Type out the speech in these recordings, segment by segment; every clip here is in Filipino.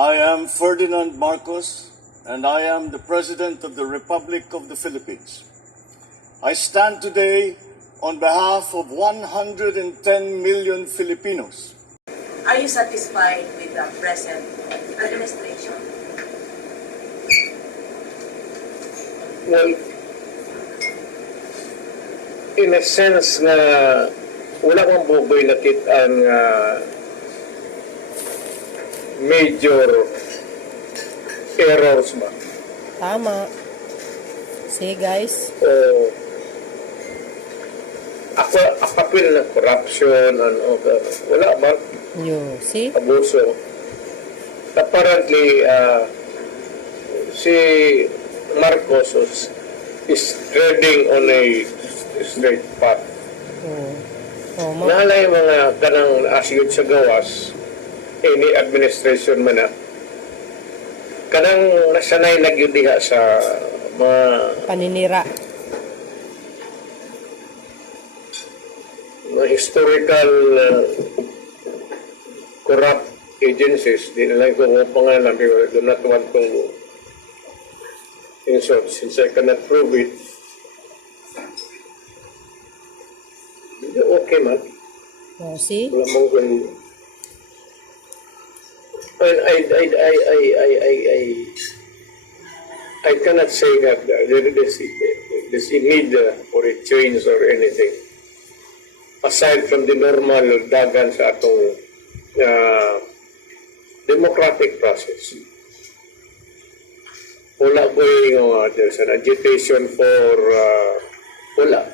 I am Ferdinand Marcos, and I am the President of the Republic of the Philippines. I stand today on behalf of 110 million Filipinos. Are you satisfied with the present administration? Well, in a sense na wala kang buboy nakitang major errors ba? Tama. Say guys. Apapil na corruption, wala ba? You see? Abuso. Apparently, si Marcos is treading on a straight path. Nahalay mga kanang asigod sa gawas, any administration man na, kanang nasanay nagyud diha sa mga paninira. Mga historical corrupt agencies. Di na lang ko pangalan, I do not want to insult since I cannot prove it. Okay man. Oh, see? Wala mong ganun. I cannot say that there's a need for a change or anything. Aside from the normal dagan sa atong democratic process. Wala po yung there's an agitation for wala.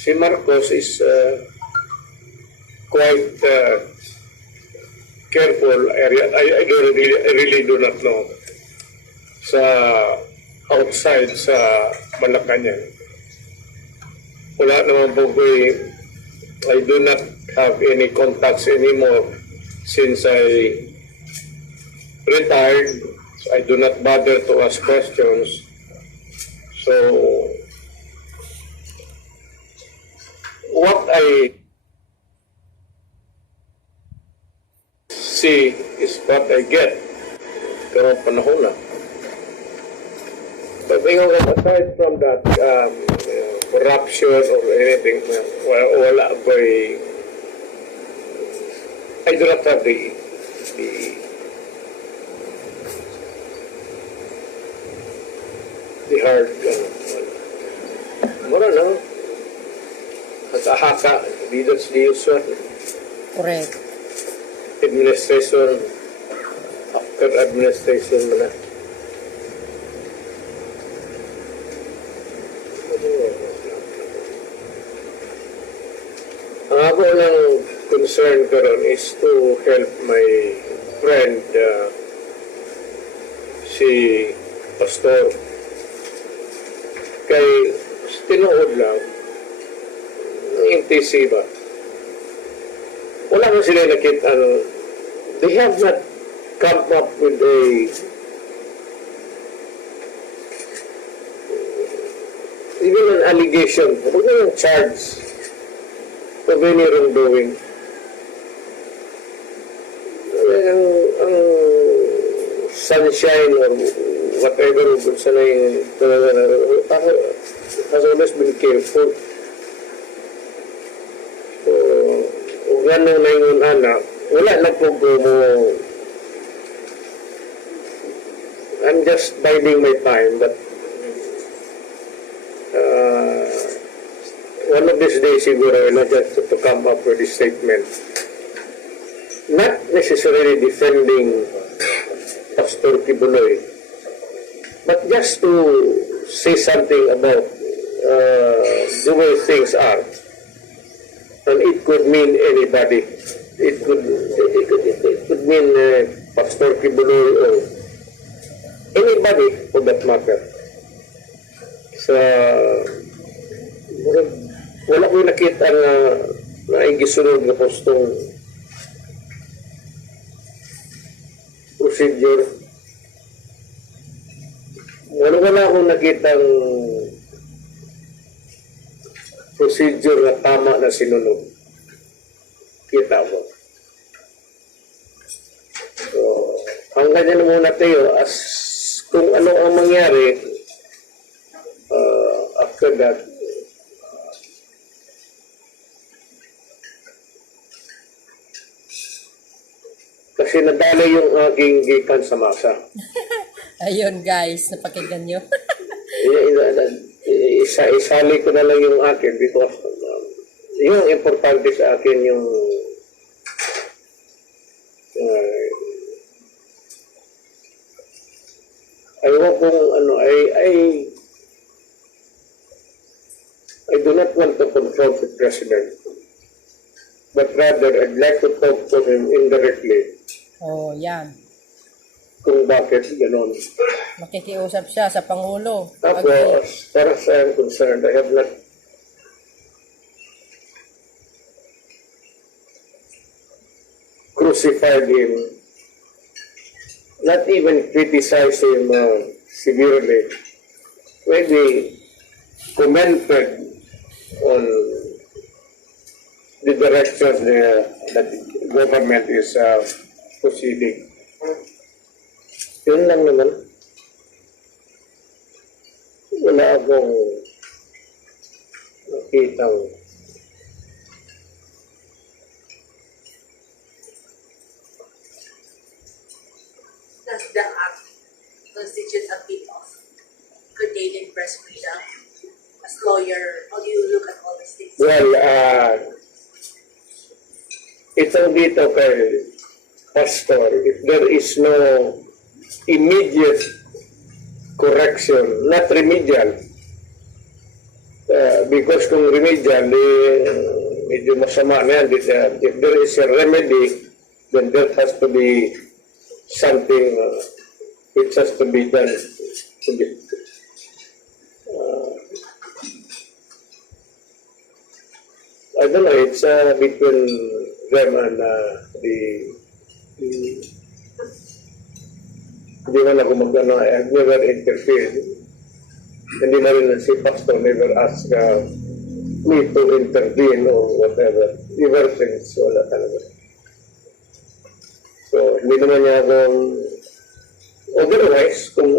Si Marcos is quite careful. I really do not know sa outside sa Malacanang. Wala naman po I do not have any contacts anymore since I retired. So I do not bother to ask questions. So what I see is what I get. Pero panahon na. But aside from that, corruption or anything, wala ko I do not have the hard wala na haka leaders the usual Correct. administration after administration na. Ang ako lang concern ko ron is to help my friend si Pastor. Kay tinuod lang ng NTC ba? Wala mo sila nakita they have not come up with a even an allegation, huwag na yung charge of any wrongdoing. Ang sunshine or whatever sa na yung has always been careful. So, kung ganun na yung anak, wala na po mo. I'm just biding my time, but one of these days siguro I'll just to come up with a statement. Not necessarily defending Pastor Kibuloy, but just to say something about the way things are. And it could mean anybody. It could mean Pastor Kibuloy or anybody for that matter. So, wala ko nakita na naigisunod na postong procedure. Wala akong nakitang procedure na tama na sinunod. kanya-kanya na muna tayo as kung ano ang mangyari after that. Kasi nadala yung aking gikan sa masa. Ayun guys, napakinggan nyo. Isali ko na lang yung akin because yung importante sa akin yung ayaw kong I do not want to confront the president, but rather I'd like to talk to him indirectly Oh, yan. kung bakit ganon. Makikiusap siya sa Pangulo. Tapos, para sa I'm concerned, I have not crucified him, not even criticized him severely. Maybe commented on the direction that the government is proceeding. Yun lang naman. Wala akong nakitang Does the act constitute a bit of curtailing press freedom? As lawyer, how do you look at all these things? well, itong dito kay Pastor, if there is no immediate correction, not remedial, because kung remedial, medyo masama na yan. If there is a remedy, then there has to be something which has to be done. I don't know, it's between them and hindi man ako mag-ano, I've never interfered. Hindi na rin si Pastor never ask me to intervene or whatever. Ever since, wala talaga. So, hindi naman niya akong otherwise, kung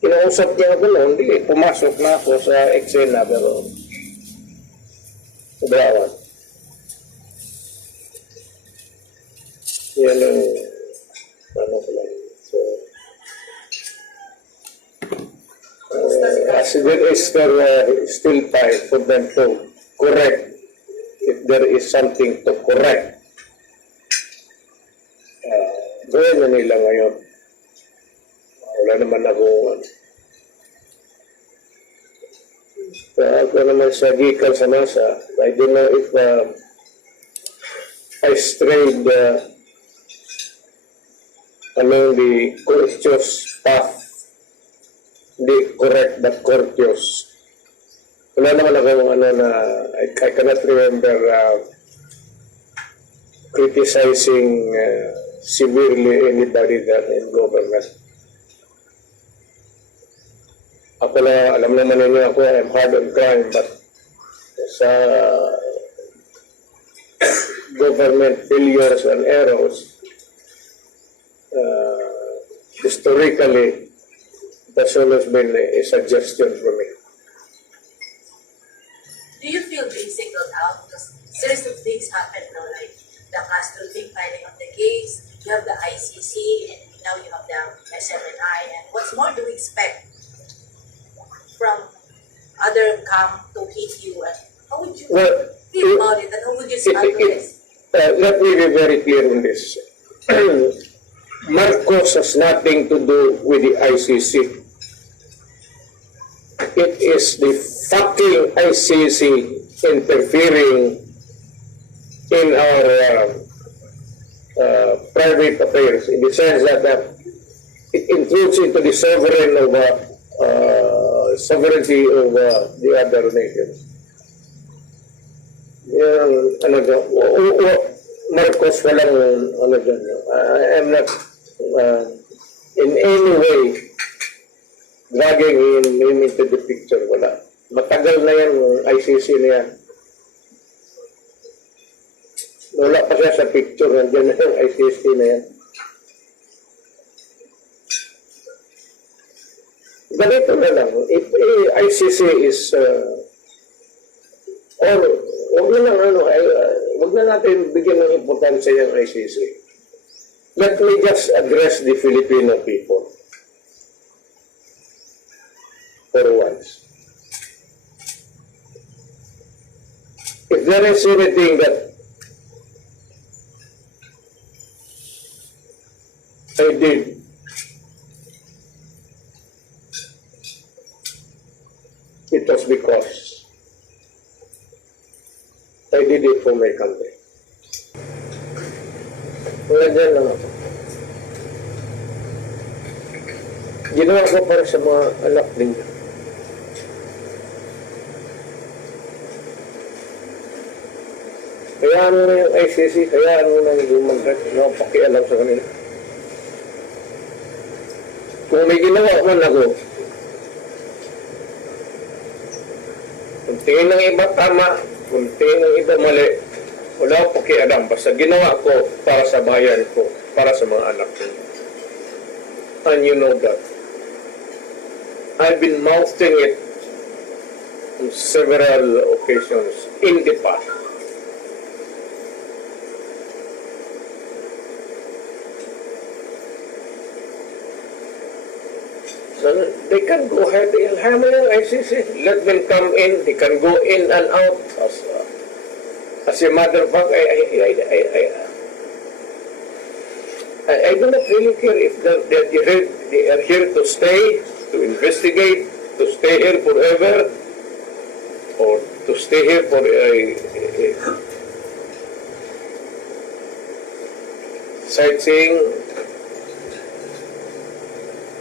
kinausap niya ako noon, hindi, pumasok na ako sa eksena, pero sobrawan. Yan ang ano ko lang. So, as there is still time for them to correct if there is something to correct. Gawin na nila ngayon. Wala naman akong ako naman sa gikan sa masa. I don't know if I strayed along the courteous path, the correct but courteous. Wala naman akong I cannot remember criticizing severely anybody that in government. Ako na, alam naman ninyo ako, I'm hard on crime, but sa government failures and errors, historically, that's always been a suggestion for me. Do you feel being singled out? Because series of things happen now, like the Castro thing filing of the case, you have the ICC, and now you have the SMNI, and what's more do we expect from other camp to hit you? How would you feel about it, and how would you start this? Let me be very clear on this. Marcos has nothing to do with the ICC. It is the fucking ICC interfering in our private affairs, in the sense that it intrudes into the sovereignty of the other nations. Marcos walang dyan. I am not in any way dragging him into the picture. Wala. Matagal na yan, ICC na yan. Wala pa siya sa picture, nandiyan na yung ICC na yan. ganito na lang, if ICC is, or wag na natin bigyan ng importansya yung ICC. Let me just address the Filipino people for once. If there is anything that I did it was because I did it for my country. Wala dyan lang ako. Ginawa ko para sa mga anak ninyo. Kayaan mo na yung ICC, kayaan mo na yung human rights, pakialam sa kanila. Kung may ginawa man ako, kung tingin ng iba tama, kung tingin ng iba mali, wala akong pakialam. Basta ginawa ko para sa bayan ko, para sa mga anak ko. And you know that. I've been mouthing it on several occasions in the past. So they can go ahead and hammer yung ICC. Let them come in. They can go in and out. As a matter of fact, I do not really care if they are here to stay, to investigate, to stay here forever, or to stay here for sightseeing.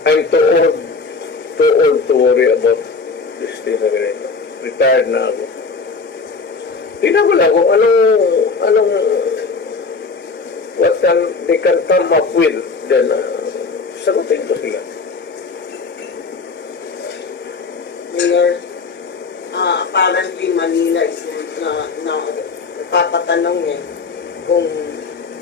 I'm too old to worry about this thing again. Retired na ako. Tingnan ko lang kung anong what they can come up with, then sagutin ko sila. Mayor, apparently Manila is napapatanong kung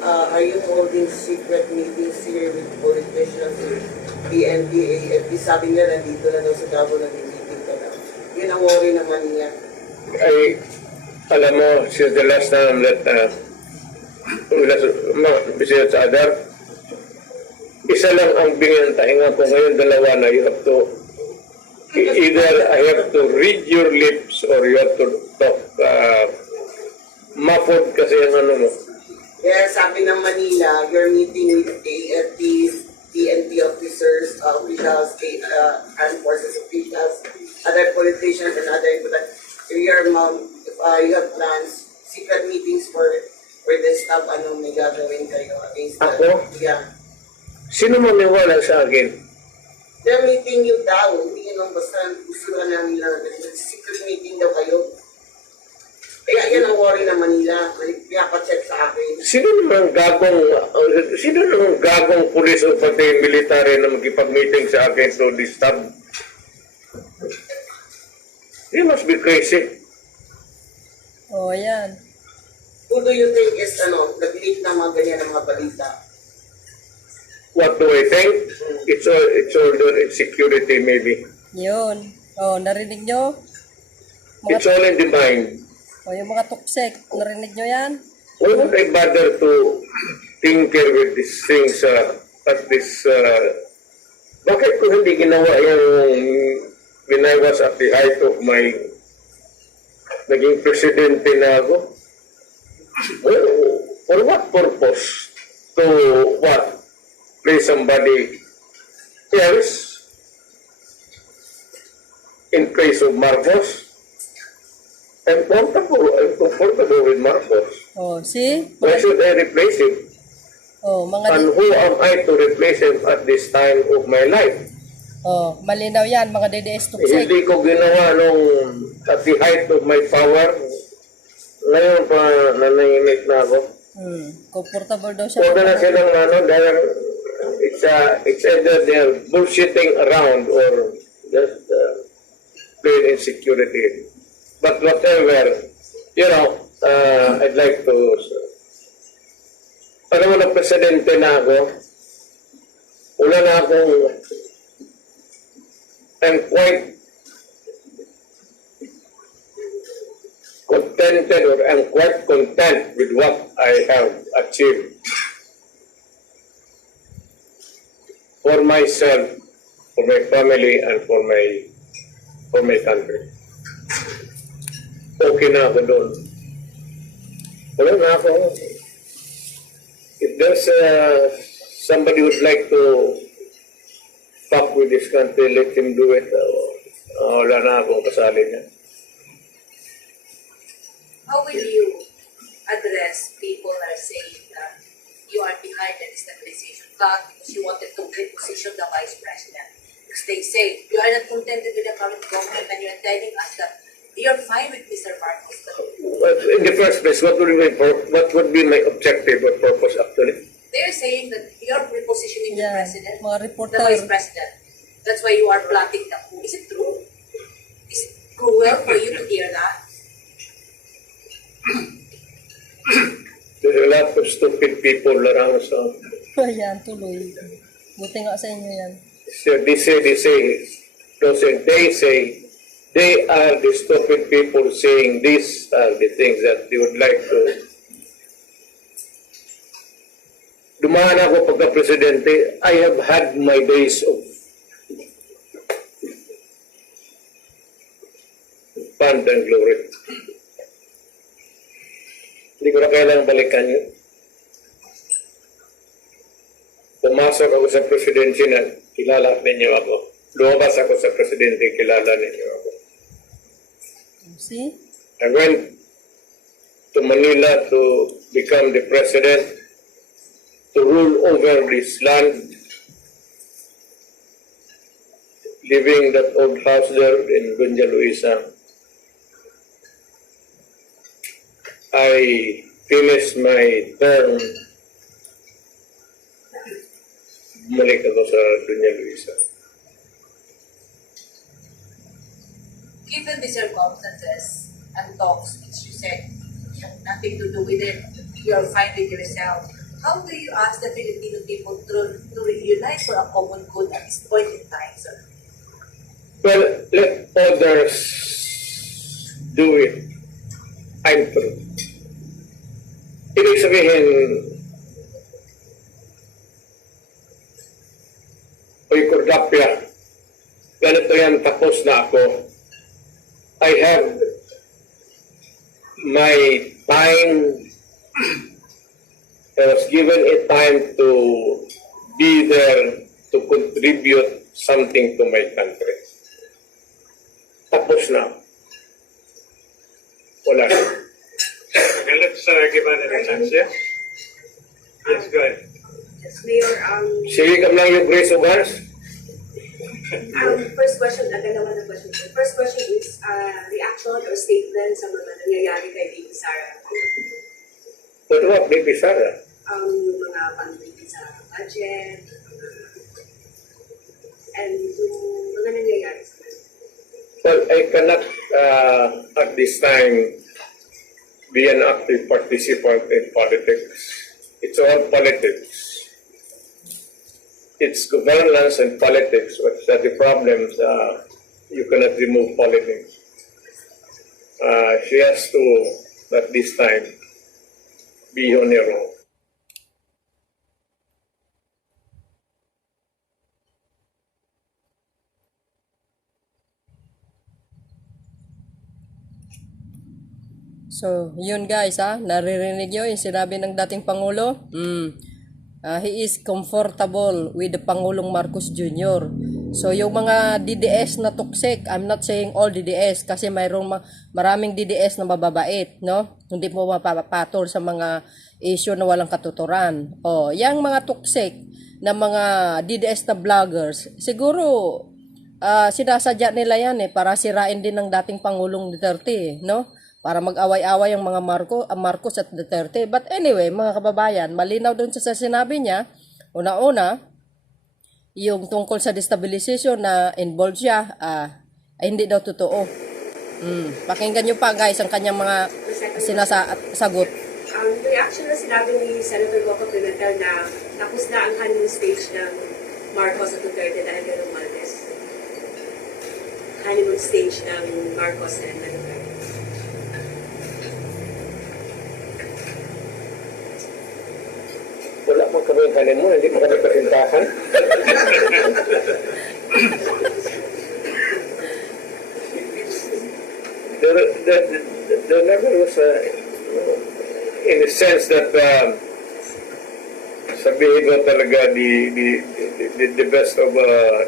are you holding secret meetings here with politicians or PNPA? At sabi niya, nandito na daw sa Davao, nag-meeting ka na. Yun ang worry naman niya. Alam mo, since the last time that besides other, isa lang ang binantahinga ko ngayon, dalawa na. You have to, either I have to read your lips or you have to talk muffled kasi ang ano mo. Kaya sabi ng Manila, you're meeting with PNP officers, officials, armed forces officials, other politicians and other important. You have plans, secret meetings for the staff, anong may gagawin kayo against that? Ako? Yeah. Sino maniwala sa akin? They're meeting you daw, hindi yun ang basta gusto na nila, secret meeting daw kayo. Kaya yan ang worry ng Manila, pinapacheck sa akin. Sino namang gagong pulis o pati military na magkipag-meeting sa akin to disturb? You must be crazy. Oh, yan. Who do you think is, nag-leak ng mga ganyan ng mga balita? What do I think? It's all the insecurity maybe. Yun. Oh, narinig nyo? It's all in the mind. Oh, yung mga tuksek, narinig nyo yan? Why would I bother to tinker with these things at this... bakit ko hindi ginawa yung when I was at the height of my naging presidente na ako? Well, for what purpose? To what? Play somebody else in place of Marcos? I'm comfortable with Marcos. Oh, see? Why should I replace him? Oh, And who am I to replace him at this time of my life? Oh, malinaw yan, mga DDS tuksek. Hindi ko ginawa nung at the height of my power. Ngayon pa nanahimik na ako. Comfortable daw siya. Huwag na silang dahil it's either they're bullshitting around or just plain insecurity. But whatever, I'd like to... Alam mo na presidente na ako, wala na akong I'm quite contented, or I'm quite content with what I have achieved for myself, for my family, and for my country. Okay na ako doon. Wala na ako. If there's somebody would like to fuck with this country, let him do it. Wala na akong kasali niya. How will you address people that are saying that you are behind the destabilization plot because you wanted to reposition the vice president? Because they say you are not contented with the current government and you are telling us that you're fine with Mr. Marcos. But in the first place, what would be my objective or purpose actually? They're saying that you're repositioning the Yeah, president, mga the reporter. vice president. That's why you are plotting the coup. Is it true? Is it cruel for you to hear that? There's a lot of stupid people around, so Ayan, tuloy. Buti nga sa inyo yan. they say, they are the stupid people saying these are the things that they would like to. Dumaan ako pagka-presidente, I have had my days of fun and glory. Hindi ko na kailangang balikan yun. Pumasok ako sa presidente na kilala ninyo ako. Lumabas ako sa presidente, kilala ninyo ako. See? I went to Manila to become the president, to rule over this land, living that old house there in Doña Luisa. I finished my term. Bumalik ako sa Doña Luisa. Given the circumstances and talks which you said you have nothing to do with it, you're fine with yourself, how do you ask the Filipino people to reunite for a common good at this point in time, sir? Well, let others do it. I'm through. Ibig sabihin, oy Cordapia, ganito yan, tapos na ako. I have my time. I was given a time to be there to contribute something to my country. Tapos na. Wala na. Okay, let's give another chance, yeah? Yes, go ahead. Yes, Mayor, Sige ka lang yung grace of ours. first question, naman ang question. First question is reaction or statement sa mga nangyayari kay Baby Sara. What about Baby Sara? Yung mga pang-baby sa budget, and yung mga nangyayari sa kanya. Well, I cannot at this time be an active participant in politics. It's all politics. It's governance and politics, which are the problems. You cannot remove politics. She has to, at this time, be on her own. So, yun guys naririnig nyo yung sinabi ng dating Pangulo. He is comfortable with the Pangulong Marcos Jr. So, yung mga DDS na toxic, I'm not saying all DDS kasi mayroong maraming DDS na mababait, no? Hindi mo mapapatol sa mga issue na walang katuturan. Yung mga toxic na mga DDS na vloggers, siguro sinasadya nila yan para sirain din ng dating Pangulong Duterte, no? Para mag-away-away yung mga Marcos at Duterte. But anyway, mga kababayan, malinaw dun sa sinabi niya, una-una, yung tungkol sa destabilization na involved siya, ay hindi daw totoo. Pakinggan nyo pa guys ang kanyang mga sinasagot. Reaction na sinabi ni Senator Coco Pimentel na tapos na ang honeymoon stage ng Marcos at Duterte dahil ganun Marquez. honeymoon stage ng Marcos and Duterte? Wala mo kami honeymoon, hindi mo kami pasintahan. There never was in the sense that sabihin mo talaga the best of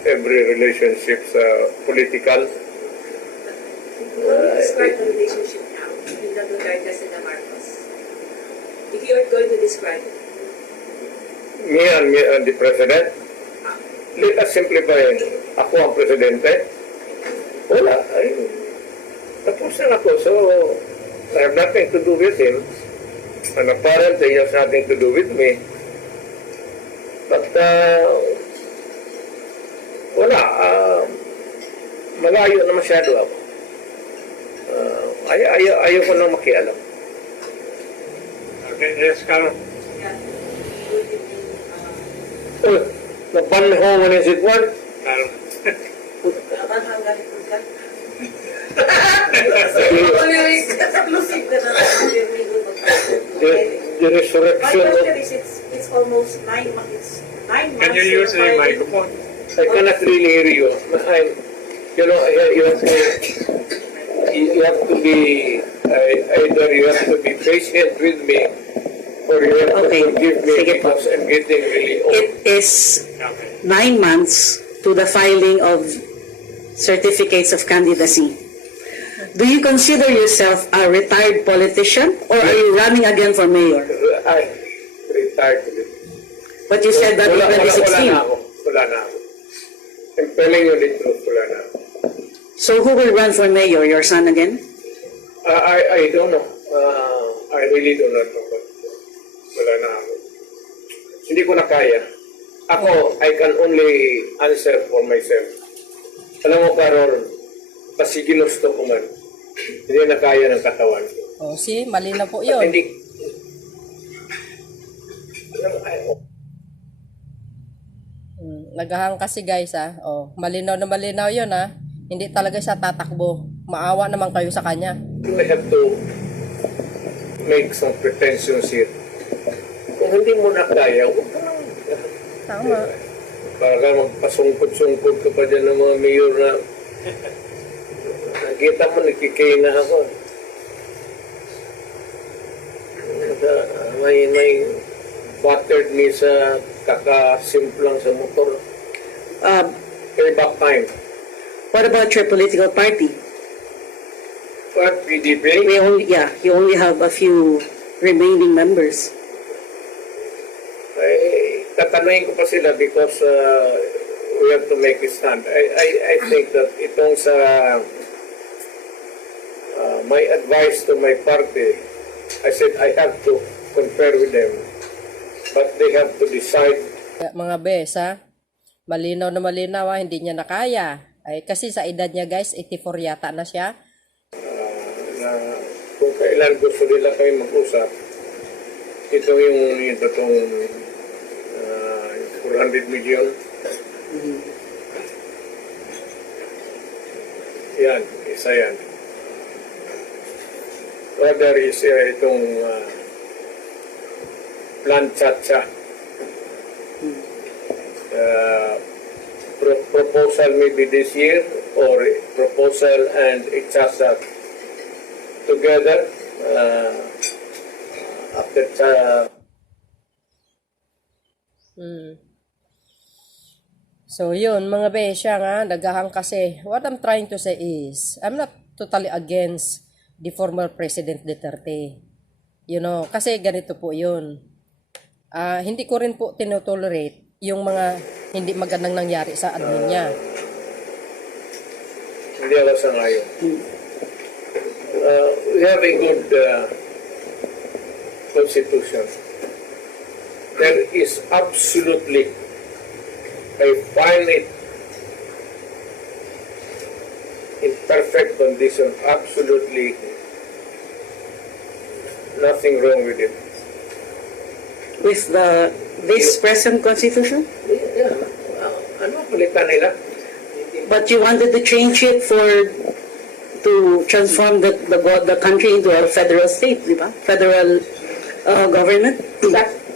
every relationship political. Describe the relationship now in the Duterte and the Marcos. If you are going to describe it. Me and the president. Let us simplify. Ako ang presidente. Wala. Tapos na ako. So, I have nothing to do with him. And apparently, he has nothing to do with me. But, wala. Malayo na masyado ako. Ayaw ko nang makialam. Okay, yes, Carol. Yeah. Napanahon is it one? Carol. The resurrection of... It's almost 9 months. 9 months. Can you use the microphone? I cannot really hear you. You have to be, either you have to be patient with me, or you have Okay. to forgive me Sige po. because I'm getting really old. It is Okay. 9 months to the filing of certificates of candidacy. Do you consider yourself a retired politician or are you running again for mayor? I retired. But you said that in Wala 2016. na ako. Wala na ako. I'm telling you the truth, wala na ako. So who will run for mayor? Your son again? I don't know. I really do not know. Wala na ako. Hindi ko na kaya. Ako, I can only answer for myself. Alam mo, Carol, kasi ginusto ko man, hindi na kaya ng katawan ko. Oh, see, mali na po At yun. hindi... Naghahang kasi guys Oh, malinaw na malinaw yun Hindi talaga siya tatakbo. Maawa naman kayo sa kanya. I have to make some pretensions here. Kung hindi mo na kaya, huwag ka lang. Tama. Para ka magpasungkot-sungkot ka pa dyan ng mga mayor na nakita mo, nagkikay na ako. May battered me sa kakasimplang sa motor. Payback time. What about your political party? But PDP, You only have a few remaining members. tatanungin ko pa sila because we have to make a stand. I think that itong sa my advice to my party, I said I have to confer with them, but they have to decide. Mga bes malinaw na malinaw hindi niya na kaya. Ay, kasi sa edad niya guys, 84 yata na siya. Na kung kailan gusto nila kayo mag-usap, ito yung itong 400 million. Yan, isa yan. Other is itong plan chat-chat. Proposal maybe this year or proposal and Ichasa together after So yun mga besya naghahang kasi. What I'm trying to say is, I'm not totally against the former President Duterte. You know, kasi ganito po yun. Hindi ko rin po tinotolerate yung mga hindi magandang nangyari sa admin niya. Hindi ako sangayon. We have a good constitution. There is absolutely, I find it in perfect condition, absolutely nothing wrong with it. With this present constitution? Yeah. Ano palitan nila? But you wanted to change it to transform the country into a federal state, di ba? Federal government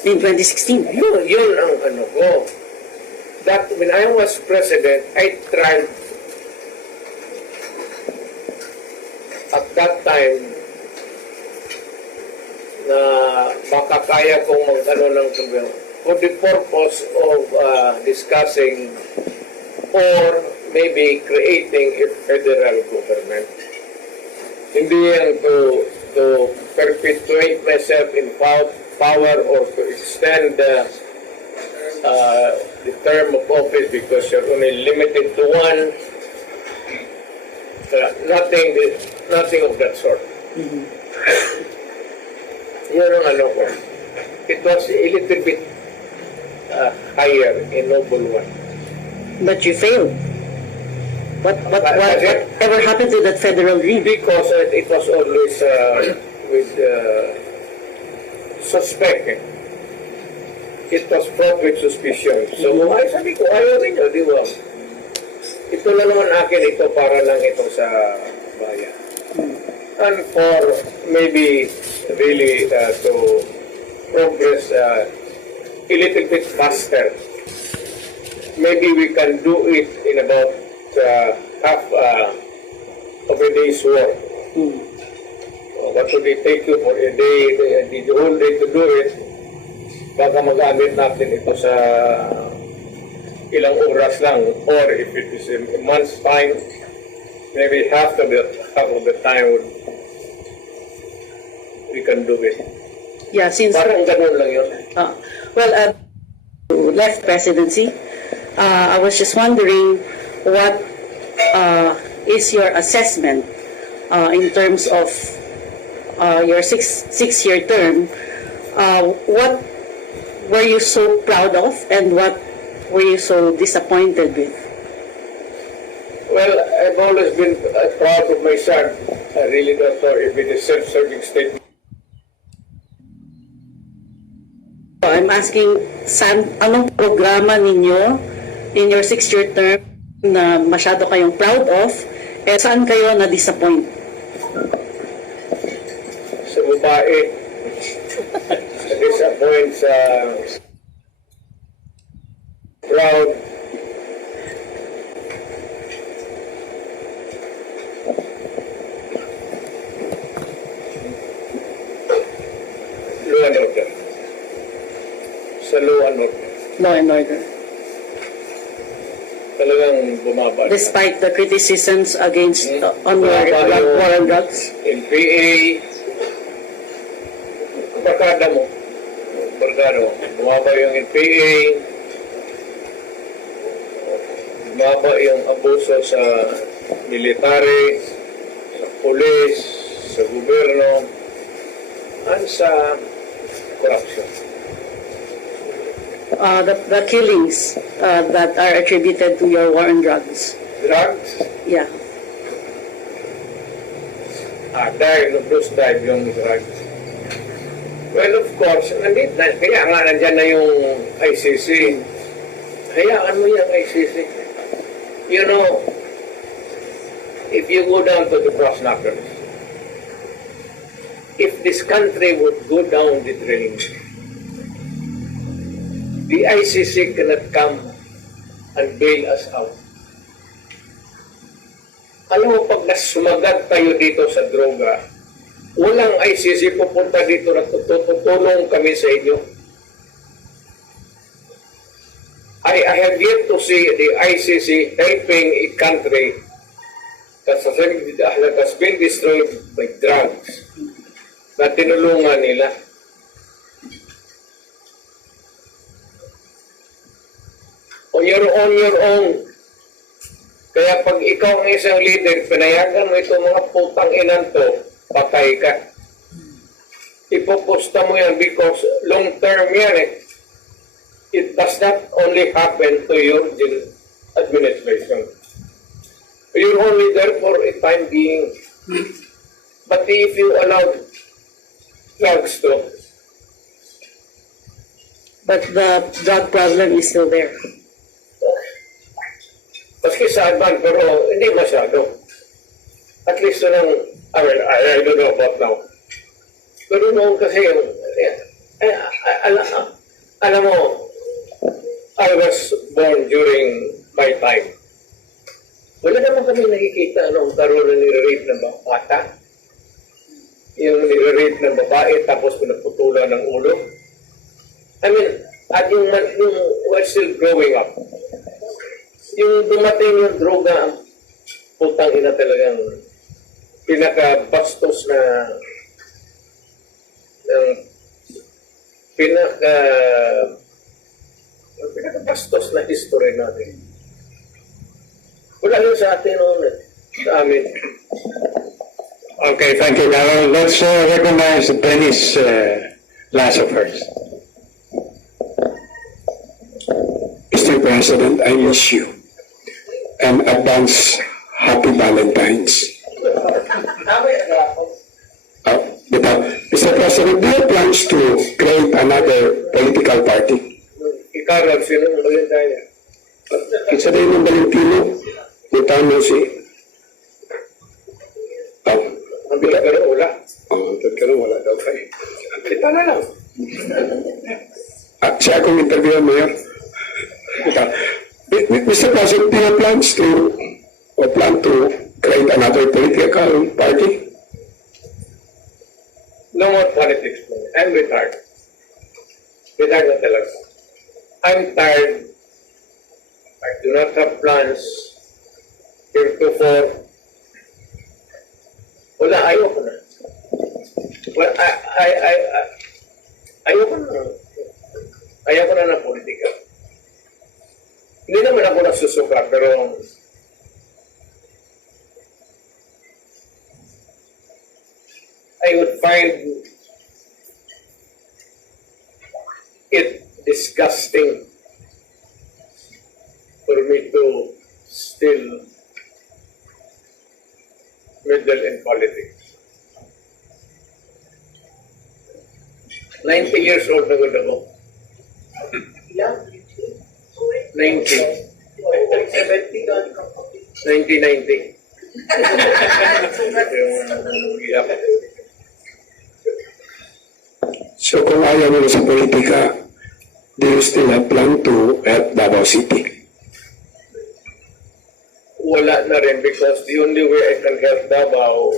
in 2016. Yun ang ano ko. That when I was president, I tried at that time na baka kaya kong mag-ano ng for the purpose of discussing or maybe creating a federal government. Hindi yan to perpetuate myself in power or to extend the term of office because you're only limited to one. Nothing of that sort. Yun ang ano ko. It was a little bit higher, a noble one. But you failed. Whatever happened to that federal dream? Because it was always with suspect. It was fraught with suspicion. So, ay sabi ko, ayaw ninyo, di ba? Ito na naman akin, ito para lang ito sa bayan. And for maybe really to progress a little bit faster, maybe we can do it in about half of a day's work. What would it take you for a day, the whole day to do it? Baka magamit natin ito sa ilang oras lang, or if it is a month's time, maybe half of the time we can do it. Yeah, since Parang ganun lang yun. Left presidency, I was just wondering what is your assessment in terms of your six-year term. What were you so proud of, and what were you so disappointed with? Well, I've always been proud of my son. I really don't know if it is self-serving statement. I'm asking, anong programa ninyo in your 6-year term na masyado kayong proud of, eh saan kayo na-disappoint? Sa babae, disappoint sa proud. Law and order. Sa law and order. Law and order. Talagang bumaba. Despite the criticisms against on war on drugs? In PA, barkada mo. Bumaba yung NPA, bumaba yung abuso sa military, sa pulis, sa gobyerno, at sa corruption. The killings that are attributed to your war on drugs. Drugs? Yeah. Those died yung drugs. Well, of course, kaya nga nandyan na yung ICC. Hayaan mo yung ICC. You know, if you go down to the brass knuckles, if this country would go down the drain, the ICC cannot come and bail us out. Alam mo, pag nasumagat tayo dito sa droga, walang ICC pupunta dito na tutulong kami sa inyo. I have yet to see the ICC helping a country that has been destroyed by drugs na tinulungan nila. On your own. Kaya pag ikaw ang isang leader, pinayagan mo itong mga putang inan to, patay ka. Ipoposta mo yan because long term yan eh. It does not only happen to your administration. You're only there for a time being. But if you allow drugs to, but the drug problem is still there. Maski sa advan, pero hindi masyado. At least I don't know about now. Pero noon kasi, alam mo, I was born during my time. Wala naman kami nakikita karoon na nire-rape ng bata. Yung nire-rape ng babae tapos pinagputulan ng ulo. I mean, at yung we're still growing up. Yung dumating yung droga, putang ina talagang pinaka-bastos na pinaka-bastos na history natin. Wala lang sa atin sa amin. Okay, thank you. Now let's recognize Dennis Lasso first. Mr. President, I miss you. And advance Happy Valentine's. Mr. President, do you have plans to create another political party? Ikaw, sino ang Valentine? Isa din ng Valentino. Punta mo si... Ang bilagaro, wala. Pero wala daw kayo. Kita na lang. At siya akong interview, Mayor. Mr. President, do you have plans to plan to create another political party? No more politics. I'm retired. Retired na talaga. I'm tired. I do not have plans. Heretofore. Wala, ayoko na. Well, ayoko na. Ayoko na ng politika. Hindi naman ako nagsusuka, pero I would find it disgusting for me to still meddle in politics. 90 years old na ako. 90. 1990. So kung ayaw mo na sa politika, do you still have plan to help Davao City? Wala na rin because the only way I can help Davao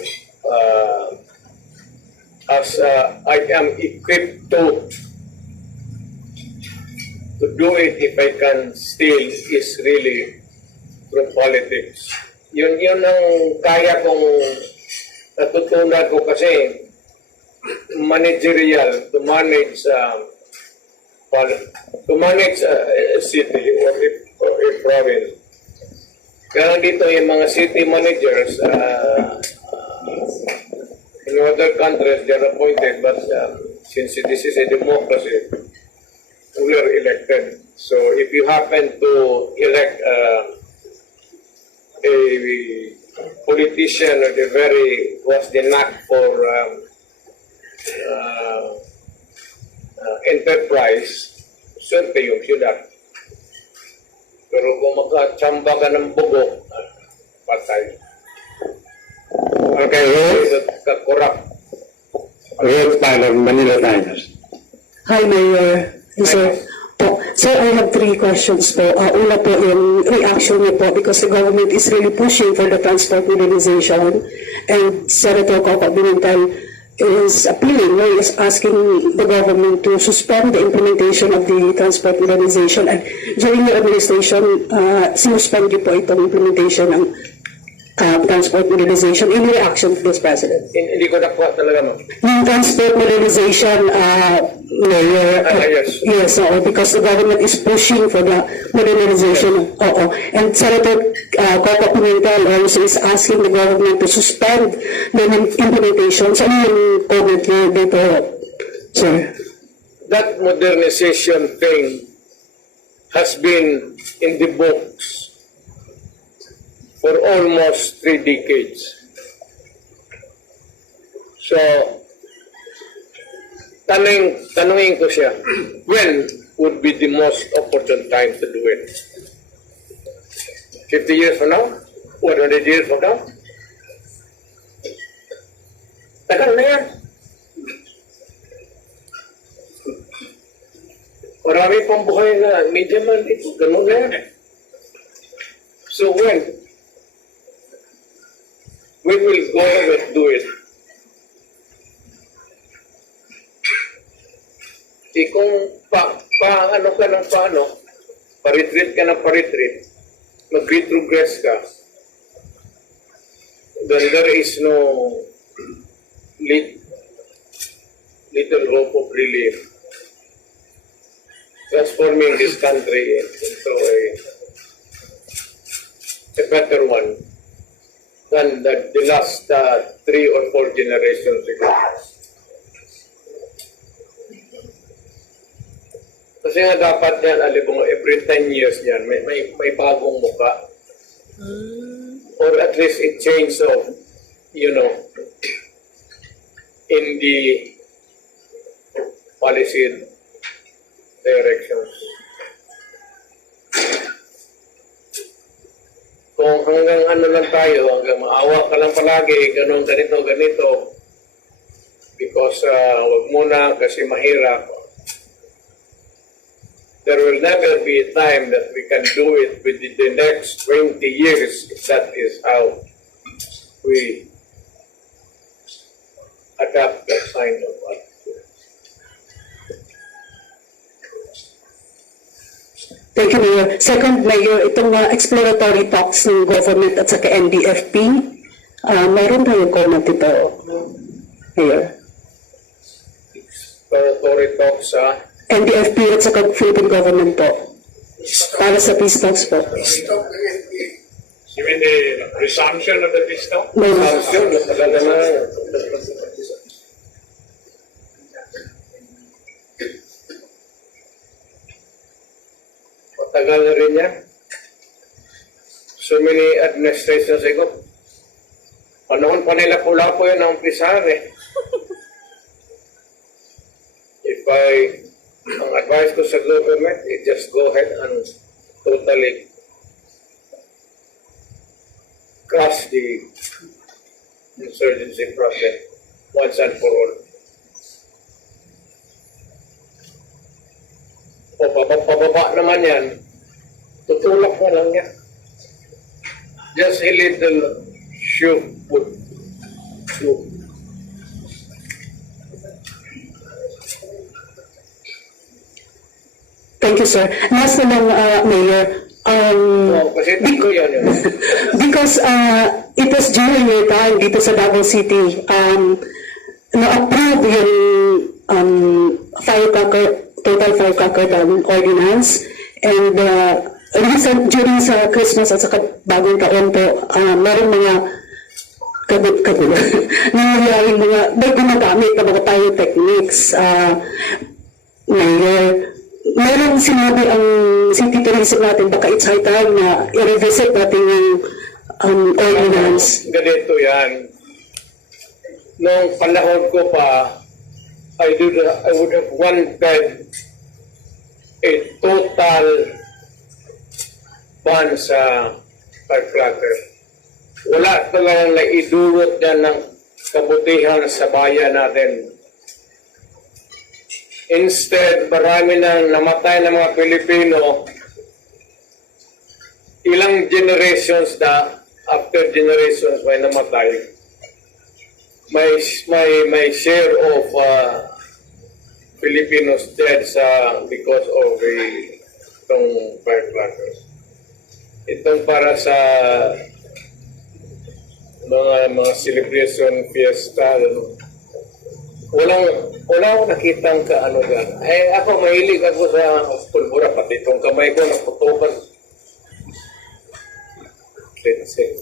as I am equipped to do it if I can still is really through politics. Yun ang kaya kong natutunan ko kasi managerial to manage a city or a province. Kaya dito yung mga city managers in other countries they're appointed, but since this is a democracy, we are elected. So if you happen to elect a politician or was the knack for enterprise, swerte yung siyudad. Pero kung magkatsamba ka ng bugo, patay. Okay, Corrupt. Ruth Palom, Manila Times. Hi, Mayor. Sir, I have three questions po. Una po yung reaction niyo po because the government is really pushing for the transport modernization and Senator Coco Binintay is appealing, is asking the government to suspend the implementation of the transport modernization and during your administration, sinuspend niyo po itong implementation ng transport modernization in reaction to this, President. Hindi ko nakuha talaga, ma'am. Yung transport modernization, Mayor, yes, because the government is pushing for the modernization. And Senator Coco Pimentel also is asking the government to suspend the implementation. So, ano yung comment niyo dito, sir? That modernization thing has been in the books for almost 3 decades. So, tanungin ko siya, when would be the most opportune time to do it? 50 years from now? 100 years from now? Tagal na yan. Marami pang buhay na medyo maliit. Ganun na yan. So when will government do it? Kung ano ka ng paano, pa-retreat ka ng pa-retreat, mag-retrogress ka, then there is no little hope of relief. Transforming this country into a better one than the last 3 or 4 generations ago. Kasi nga dapat yan, alam mo, every 10 years yan, may bagong muka. Or at least a change of, in the policy directions. Kung hanggang ano lang tayo, hanggang maawa ka lang palagi, ganito, because wag muna kasi mahirap. There will never be a time that we can do it within the next 20 years. That is how we adapt that kind of attitude. Thank you, Mayor. Second, Mayor, itong exploratory talks ng government at saka NDFP, mayroon tayong comment ito, Mayor. Exploratory talks sa NDFP at saka Philippine government po. Para sa peace talks po. You mean the resumption of the peace talk? No, no. Matagal na rin yan. So many administrations ago. Panahon pa nila pula po yun ang umpisahan eh. Ang advice ko sa government, just go ahead and totally crush the insurgency process once and for all. O pababa naman yan, tutulak na lang yan. Just a little shoe would do. Thank you, sir. Last na lang, Mayor. Because it was during your time dito sa Davao City, na-approve yung total firecracker ban ordinance, and during sa Christmas at saka bagong taon po, meron mga kagulo nangyayaring may gumagamit na mga pyrotechnics. Mayor, meron sinabi ang city tourism natin, baka it's high time na i-revisit natin yung ordinance. Ganito yan. Noong panahon ko pa, I would have wanted a total ban sa firecracker. Wala talagang naidulot yan ng kabutihan sa bayan natin. Instead, marami nang namatay ng mga Pilipino, ilang generations na, after generations may namatay. May share of Filipinos dead because of itong firecrackers. Itong para sa mga celebration, fiesta, wala akong nakitang kaano dyan. Ako mahilig ako sa pulbura, pati itong kamay ko naputukan. Let's say.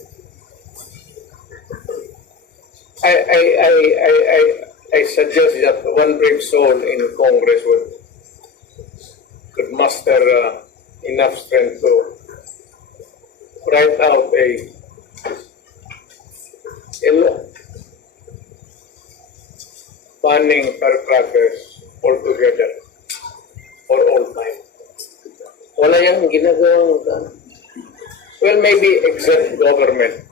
I suggest that one brave soul in Congress could muster enough strength to write out a law banning firecrackers altogether for all time. Wala yung ginagawang Well, maybe except government.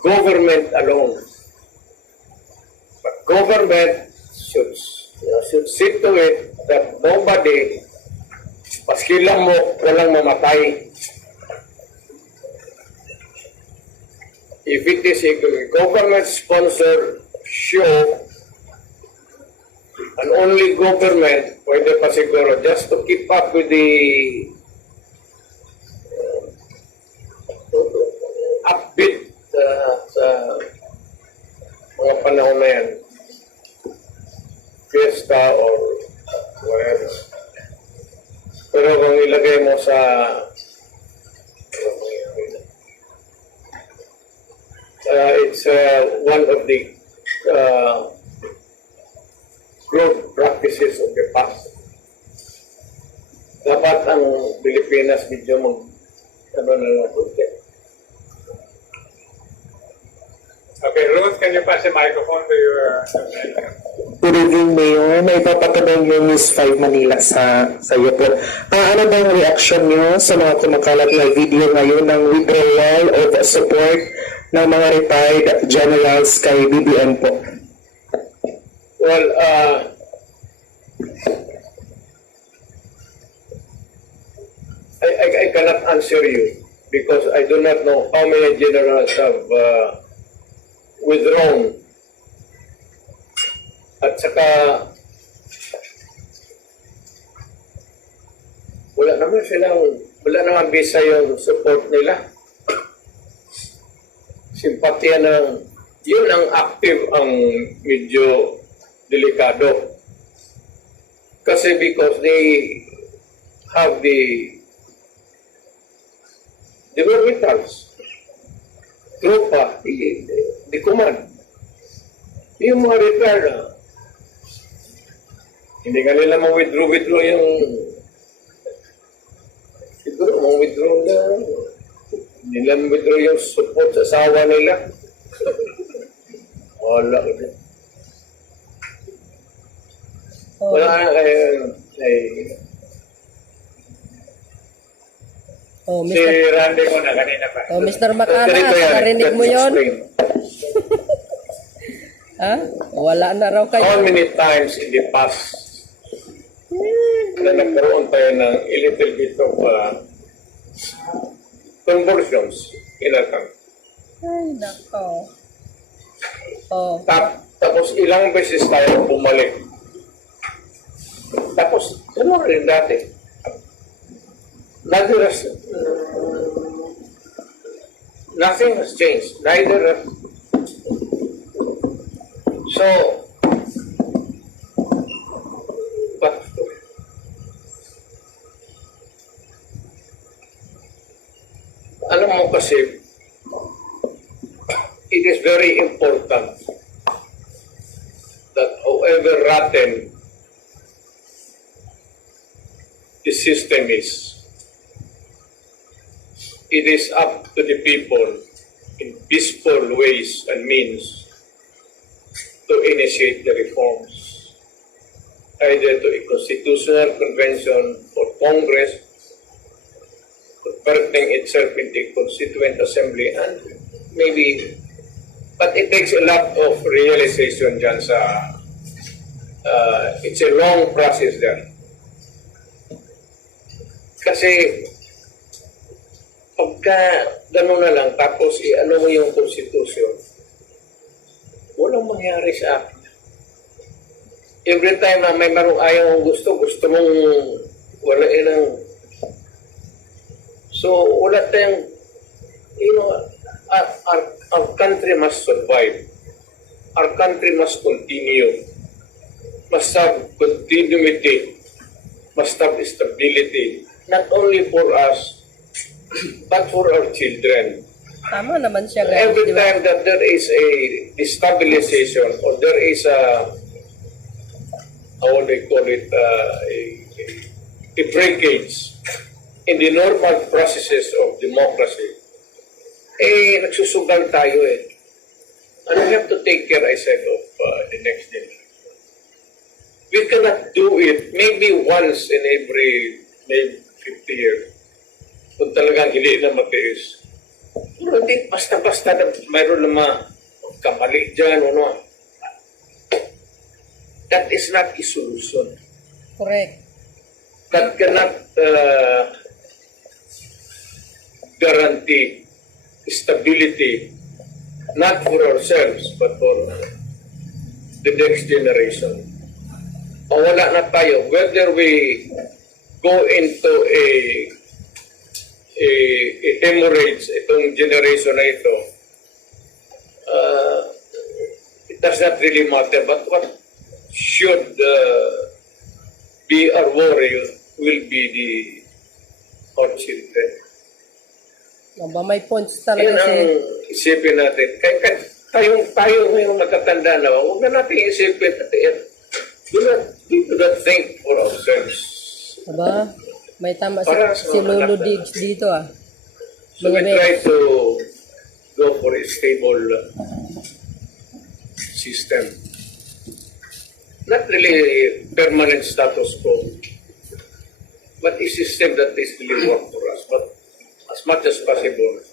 Government alone. But government should see to it that nobody, maski lang mo, walang mamatay. If it is a government-sponsored show, and only government, pwede pa siguro, just to keep up with the upbeat sa mga panahon na yan. Fiesta or whatever. Pero kung ilagay mo sa it's one of the good practices of the past. Dapat ang Pilipinas medyo Okay, Ruth, can you pass the microphone to your... Good evening, Mayor. May papatanong yung News 5 Manila sa iyo po. Ano ba ang reaction nyo sa mga kumakalat na video ngayon ng withdrawal of support ng mga retired generals kay BBM po? Well, I cannot answer you because I do not know how many generals have withdrawn. At saka, wala naman bisa yung support nila. Simpatya ng, yun ang active ang medyo delikado. Kasi because they have the orbitals, tropa, the command. Yung mga retired na, hindi nga nila ma-withdraw yung siguro ma-withdraw na hindi nila ma-withdraw yung support sa asawa nila. Wala. Wala Si Randy mo na kanina pa. Mr. Makaras, narinig mo yun? Ha? Wala na raw kayo. How many times in the past na nagkaroon tayo ng a little bit of conversions in our country? Ay, nako. Tapos ilang beses tayo bumalik. Tapos, ano rin dati? Nothing has changed. So, but alam mo kasi, it is very important that however rotten the system is, it is up to the people in peaceful ways and means to initiate the reforms, either to a constitutional convention or Congress, converting itself into a constituent assembly, and maybe, but it takes a lot of realization dyan sa, it's a long process there. Kasi, pagka gano'n na lang, tapos ano mo yung constitution, walang mangyari sa akin. Every time na may marong ayaw mong gusto mong wala ilang. So, wala tayong, our country must survive. Our country must continue. Must have continuity. Must have stability. Not only for us, but for our children. Tama naman siya, guys. Every time that there is a destabilization or there is how would they call it, a breakage in the normal processes of democracy, nagsusugal tayo And we have to take care, I said, of the next generation. We cannot do it maybe once in every maybe 50 years. kung talagang hindi na matiis. Pero hindi basta-basta na mayroon na kamali dyan, ano. That is not a solution. Correct. That cannot guarantee stability, not for ourselves, but for the next generation. Mawala na tayo. Whether we go into a hemorrhage itong generation na ito, it does not really matter. But what should be our worry will be our children. May points Yun talaga ang isipin natin. Kaya tayo ngayong matatanda na, huwag na natin isipin at we do not think for ourselves. Aba, may tama Para si Lolo Diggs dito ah. So we try to go for a stable system. Not really a permanent status quo, but a system that is really work for us. But as much as possible,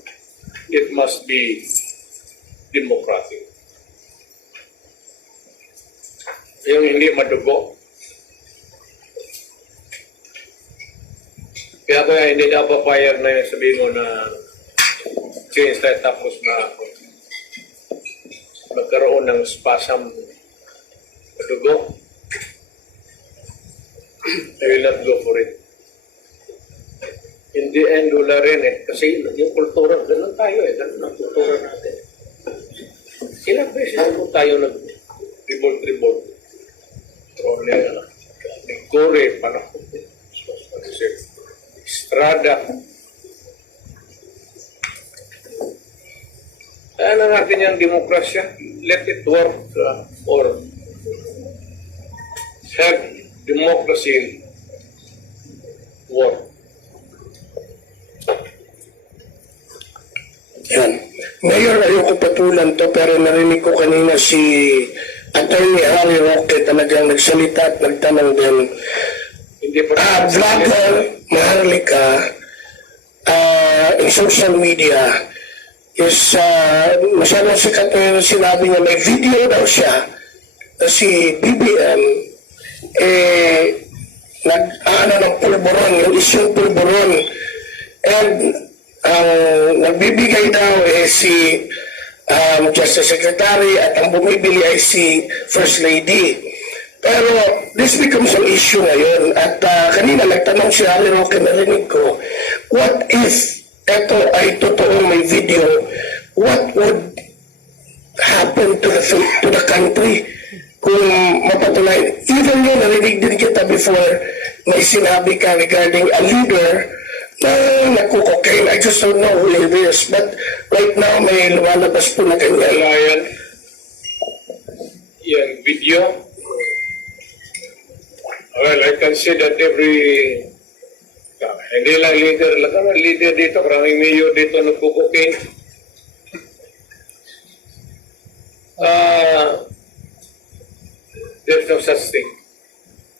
it must be democratic. Yung hindi madugo. Kaya hindi na papayag na yung sabihin mo na change tayo tapos na magkaroon ng spasm madugo. I will not go for it. In the end, wala rin eh. Kasi yung kultura, ganun tayo eh. Ganun ang kultura natin. Ilang beses po tayo nag-revolt. Nagkore, panahon. Estrada. Kaya na natin yung demokrasya. Let it work or have democracy work. Yan. Mayor, ayoko patulan to pero narinig ko kanina si Attorney Harry Roque talagang nagsalita at nagtanong din. Vlogger Maharlika in social media is masyadong sikat na sinabi niya may video daw siya na si BBM nag-ano ng pulboron, yung isyong pulboron, and ang nagbibigay daw si Justice Secretary at ang bumibili ay si First Lady. Pero this becomes an issue ngayon at kanina nagtanong si Harry Roque, narinig ko, what if ito ay totoong may video, what would happen to the country kung mapatunayan? Even yun, narinig din kita before may sinabi ka regarding a leader na nagkukokain. I just don't know who it is. But right now, may lumalabas po na ganyan. Yan video. Well, I can see that hindi lang leader dito, maraming mayor dito nagkukokain. There's no such thing.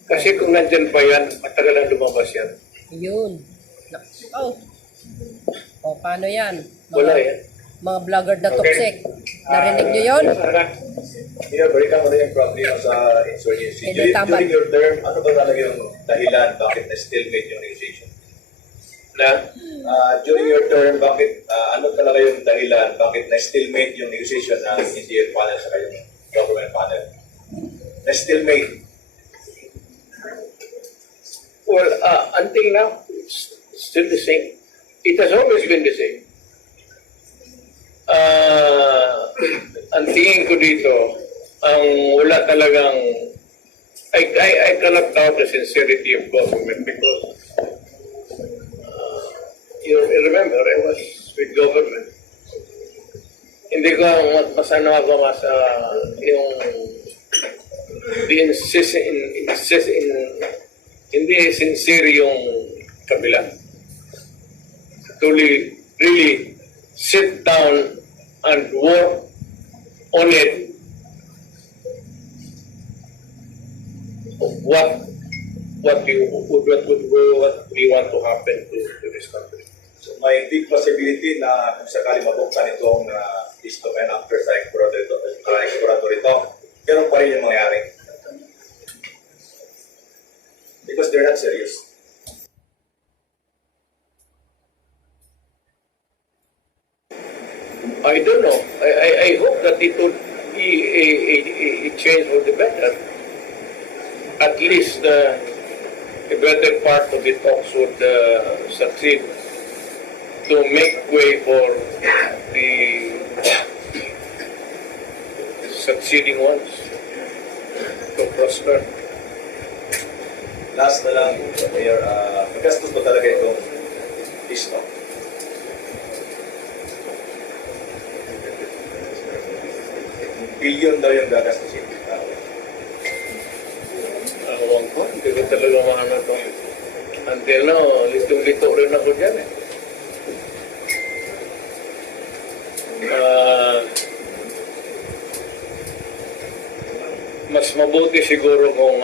Kasi kung nandyan pa yan, matagal ang lumabas yan. Yun. Paano yan? Wala yan. Mga vlogger na toxic. Narinig nyo yun? Balikan mo na yung problem sa insurgency. During your term, ano ba talaga yung dahilan bakit na-stalemate yung negotiation? During your term, bakit ano talaga yung dahilan bakit na-stalemate yung negotiation ng NTL panel sa kayong government panel? Na-stalemate. Well, until now, it's still the same. It has always been the same. Ang tingin ko dito, ang wala talagang, I cannot doubt the sincerity of government because you remember, I was with government. Hindi ko yung hindi sincere yung kabila. To really sit down and work on it. What we want to happen to this country. So may big possibility na kung sakali mabuksan itong list of and after sa exploratory talk, pero pa rin yung mangyari. Because they're not serious. I don't know. I hope that it would be a change for the better. At least the better part of the talks would succeed to make way for the succeeding ones to prosper. Last na lang, Mayor, magastos ba talaga itong list, no? Billion daw yung gagastusin. Awang ko, hindi ko talaga maano ito. Until now, litong-lito rin ako dyan eh. Mas mabuti siguro kung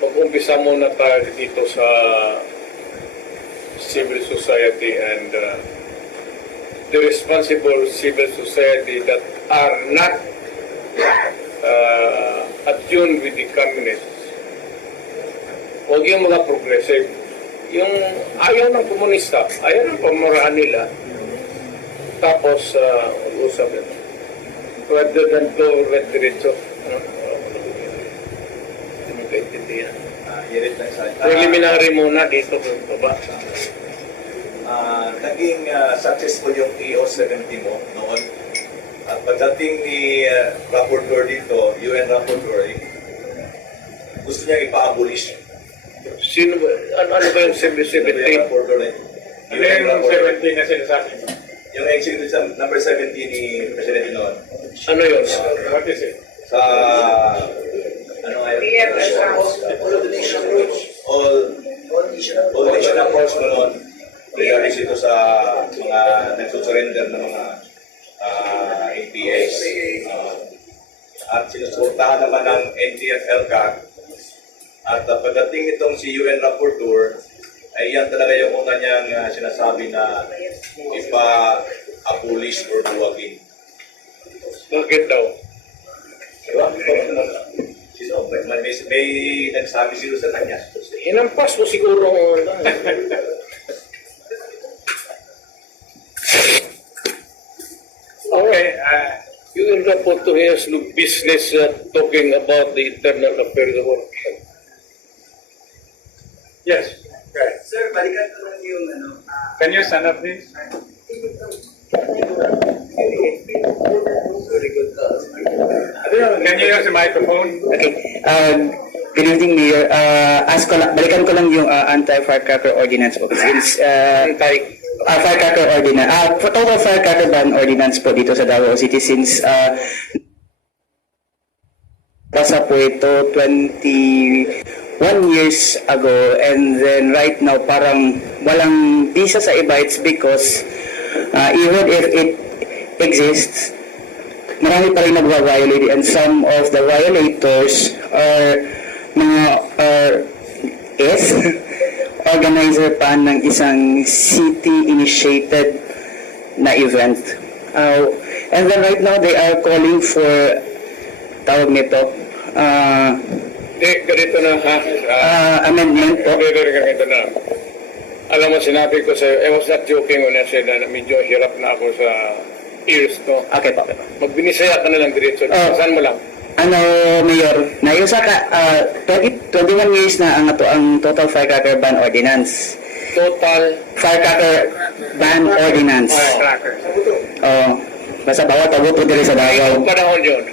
mag-umpisa muna tayo dito sa civil society and the responsible civil society that are not attuned with the communists. Huwag yung mga progressive. Yung ayaw ng komunista, ayaw ng pamarahan nila. Tapos, usap yun. Rather than to ret-diretso. Hindi mo kaintindihan. Preliminary muna dito sa baba. Naging successful yung TO-70 mo noon. At pagdating ni rapporteur dito, UN rapporteur, gusto niya ipa-abolish. Sino ba? Ano ba yung 17? UN rapporteur eh. Ano yung 17 na sinasabi niyo? Yung executive number 17 ni Presidente noon. Ano yun? What is it? Sa ano nga yun? All of the nation rules. All nation approach mo noon. Regards ito sa mga nagsusurrender ng mga APAs. At sinusuportahan naman ng NTF-LCAC. At pagdating itong si UN Rapporteur, ay yan talaga yung una niyang sinasabi na ipa-abolish or buwagin. Bakit daw? Diba? May nagsabi sila sa kanya. Hinampas mo siguro. Okay. You will report to his business talking about the internal affairs of our Yes. Right. Sir, balikan ko lang yung Can you stand up, please? Can you use the microphone? Okay. Good evening, Mayor. Balikan ko lang yung anti-firecracker ordinance po. Since, firecracker ordinance. Total firecracker ban ordinance po dito sa Davao City since pasa po ito 21 years ago, and then right now parang walang bisa sa iba. It's because even if it exists, marami pa rin nagwa-violate, and some of the violators are organizer pa ng isang city-initiated na event. And then right now they are calling for tawag nito ganito na amendment po. Ganito na. Alam mo, sinabi ko sa'yo, I was not joking when I said na medyo hirap na ako sa ears, no? Okay po. Magbinisaya ka na lang diretso. Saan mo lang? Mayor, nayusa ka, 21 years na ang total firecracker ban ordinance. Total Firecracker ban ordinance. Basta bawat abuto diri sa Davao. Ito panahon yun.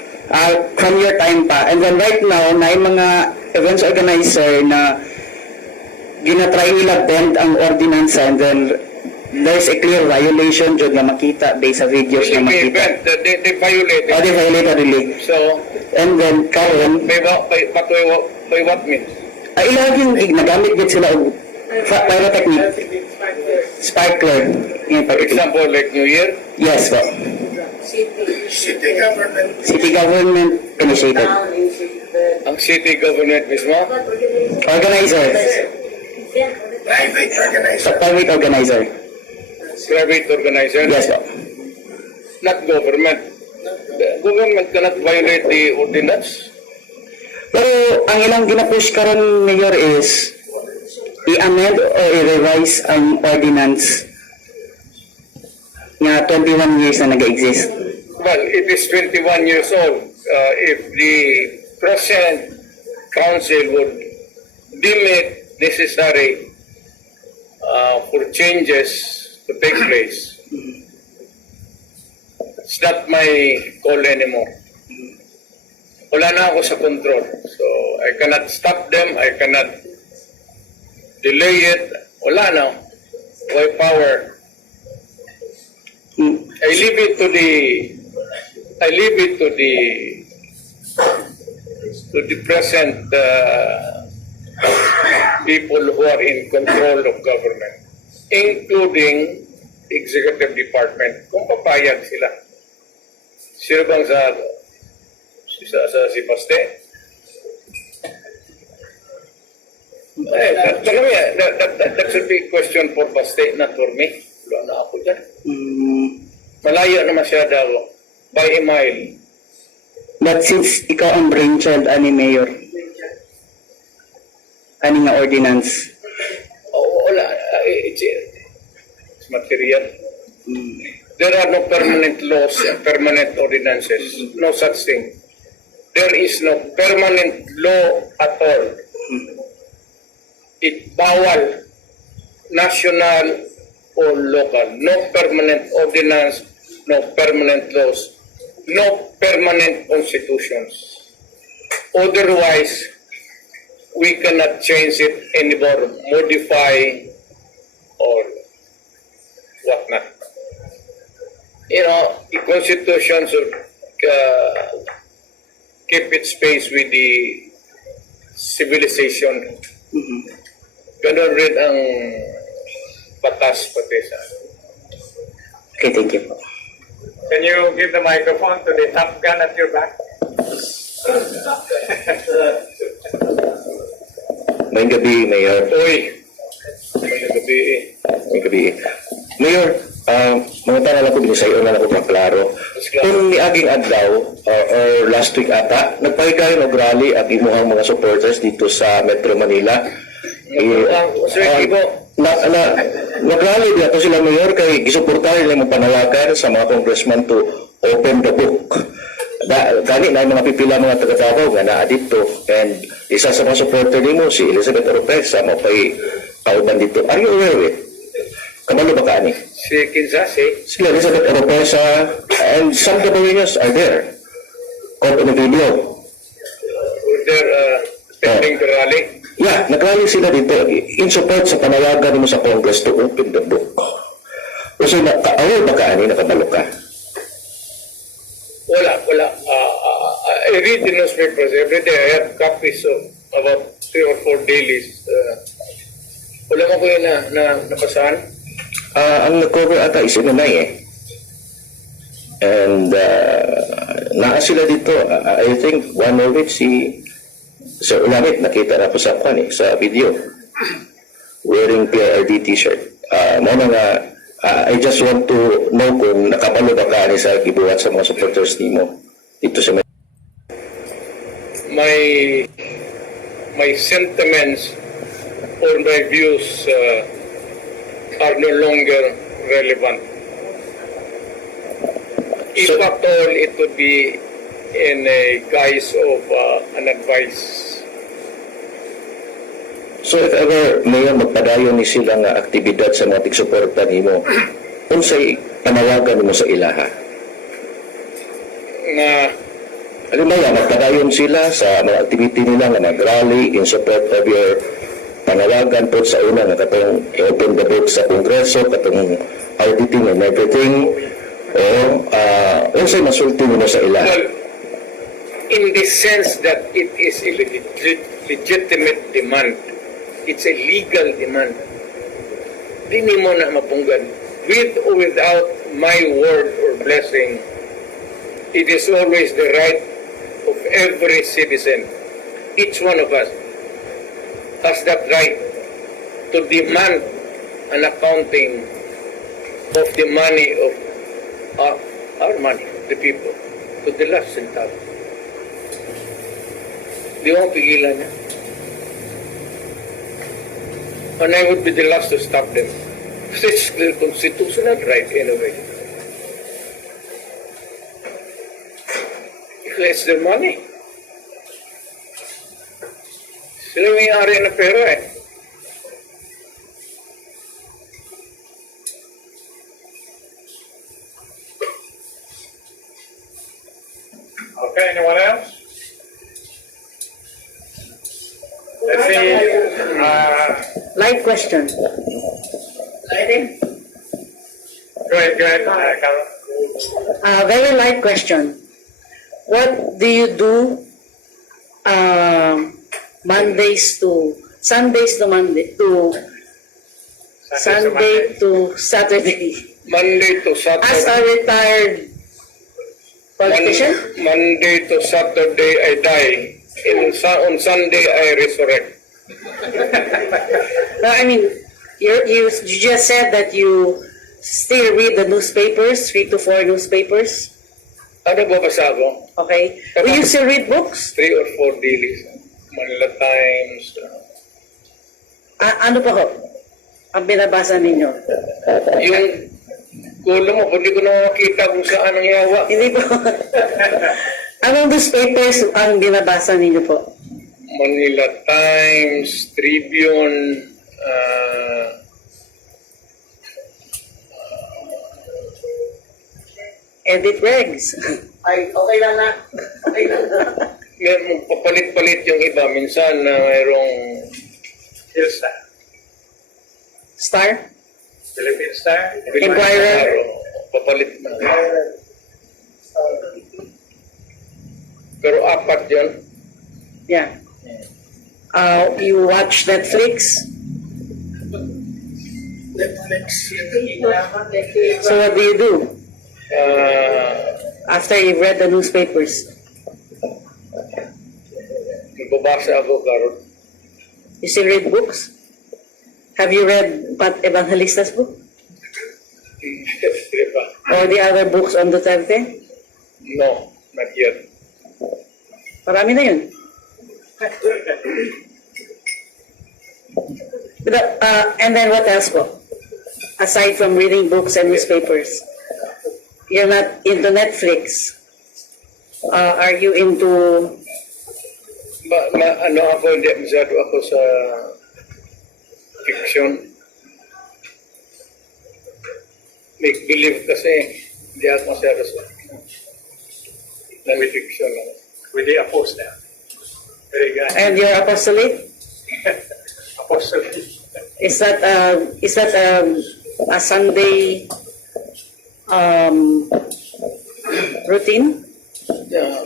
From your time pa. And then right now, na yung mga events organizer na ginatry nila bend ang ordinance, and then there's a clear violation dyan na makita based sa videos na makita. They violated. They violated really. So, and then karon by what means? ilang yung nagamit din sila og pyrotechnic. Sparkler. For example, like New Year? Yes po. City government. City government initiated. Ang city government mismo? Organizer. Private organizer. Private organizer. Private organizer? Yes, po. Not government. The government cannot violate the ordinance. Pero ang ilang ginapush karon Mayor is i-amend o i-revise ang ordinance nga 21 years na nag-exist. Well, it is 21 years old. If the present council would deem it necessary for changes to take place, it's not my call anymore. Wala na ako sa control. So, I cannot stop them. I cannot delay it. Wala na. Why power? I leave it to the present people who are in control of government, including the executive department, kung papayag sila. Sino bang si Paste? That should be a question for Paste, not for me. Wala na ako dyan. Malayo na masyado by a mile. But since ikaw ang brainchild ani Mayor, ani nga ordinance? Wala. It's material. There are no permanent laws and permanent ordinances. No such thing. There is no permanent law at all. It bawal national or local. No permanent ordinance, no permanent laws, no permanent constitutions. Otherwise, we cannot change it anymore, modify or whatnot. You know, the constitution should keep its pace with the civilization. Ganon rin ang batas pati sa. Okay, thank you. Can you give the microphone to the top gun at your back? May gabi, Mayor. Uy! May gabi. May gabi. Mayor, mga tanong ko, binisayon na ako pang klaro. Kung niaging adlaw, or last week ata, nagpahigayon og rally at imuhang mga supporters dito sa Metro Manila. Nag-rally dito sila, Mayor, kay gisuportahan nila yung panawagan sa mga congressman to open the book. Gani na yung mga pipila mga taga-Davao nga naa dito, and isa sa mga supporter nimo si Elizabeth Oropesa mapay kauban dito. Are you aware of it? Kamalo ba ka ani? Si Kinsase? Si Elizabeth Oropesa and some Davaoenos are there. Caught on the video. Were there attending the rally? Yeah, nag-rally sila dito in support sa panawagan mo sa Congress to open the book. Kasi aware ba ka ani, nakabalo ka? Wala. I read the newspapers every day. I have copies of about 3 or 4 dailies. Wala mo ko yun na nabasahan. Ang nag-cover ata is Inanay eh. And naa sila dito. I think one of it si Sir Ulamit, nakita na po sa video. Wearing PRES.DU30 t-shirt. Muna nga, I just want to know kung nakapalo ba ka sa gibuhat sa mga supporters nimo dito sa my sentiments or my views are no longer relevant. If at all, it would be in a guise of an advice. So if ever Mayor magpadayon ni sila nga aktibidad sa mga tigsuporta nimo, unsay panawagan mo sa ilaha? Na halimbawa magpadayon sila sa mga activity nila nga mag-rally in support of your panawagan po sa una nga katong open the book sa Kongreso, katong auditing and everything, o unsay masulti mo sa ilaha? Well, in the sense that it is a legitimate demand. It's a legal demand. Dini mo na mapunggan. With or without my word or blessing, it is always the right of every citizen each one of us has that right to demand an accounting of the money of our money, the people, to the last centavo. Di mo pigilan niya. And I would be the last to stop them. Because it's their constitutional right anyway. It's their money. Sila may-ari na pera eh. Okay, anyone else? Let's see. Live question. Go ahead, Carol. Very light question. What do you do Sunday to Saturday? Monday to Saturday. As a retired politician? Monday to Saturday I die. On Sunday I resurrect. No, I mean, you just said that you still read the newspapers, 3 to 4 newspapers. Ano ba basa ko? Okay. Do you still read books? 3 or 4 dailies. Manila Times. Ano pa ho? Ang binabasa ninyo? Yung gulo mo, hindi ko na makita kung saan ang yawa. Hindi po. Anong newspapers ang binabasa ninyo po? Manila Times, Tribune, Edit regs. Ay, okay lang na. Okay lang na. Papalit-palit yung iba. Minsan na mayroong Star. Star? Philippine Star. Inquirer. Papalit na. Pero apat yun. Yeah. You watch Netflix? So what do you do? After you've read the newspapers? Nagbabasa ako, Karol. You still read books? Have you read Pat Evangelista's book? Or the other books on Duterte? No, not yet. Marami na yun. And then what else po? Aside from reading books and newspapers, you're not into Netflix. Are you into... Ano ako, hindi masyado ako sa fiction. Make-believe kasi, hindi ako masyado sa fiction. With the apostle. Very good. And your apostolate? Apostolate. Is that a Sunday routine? Yeah.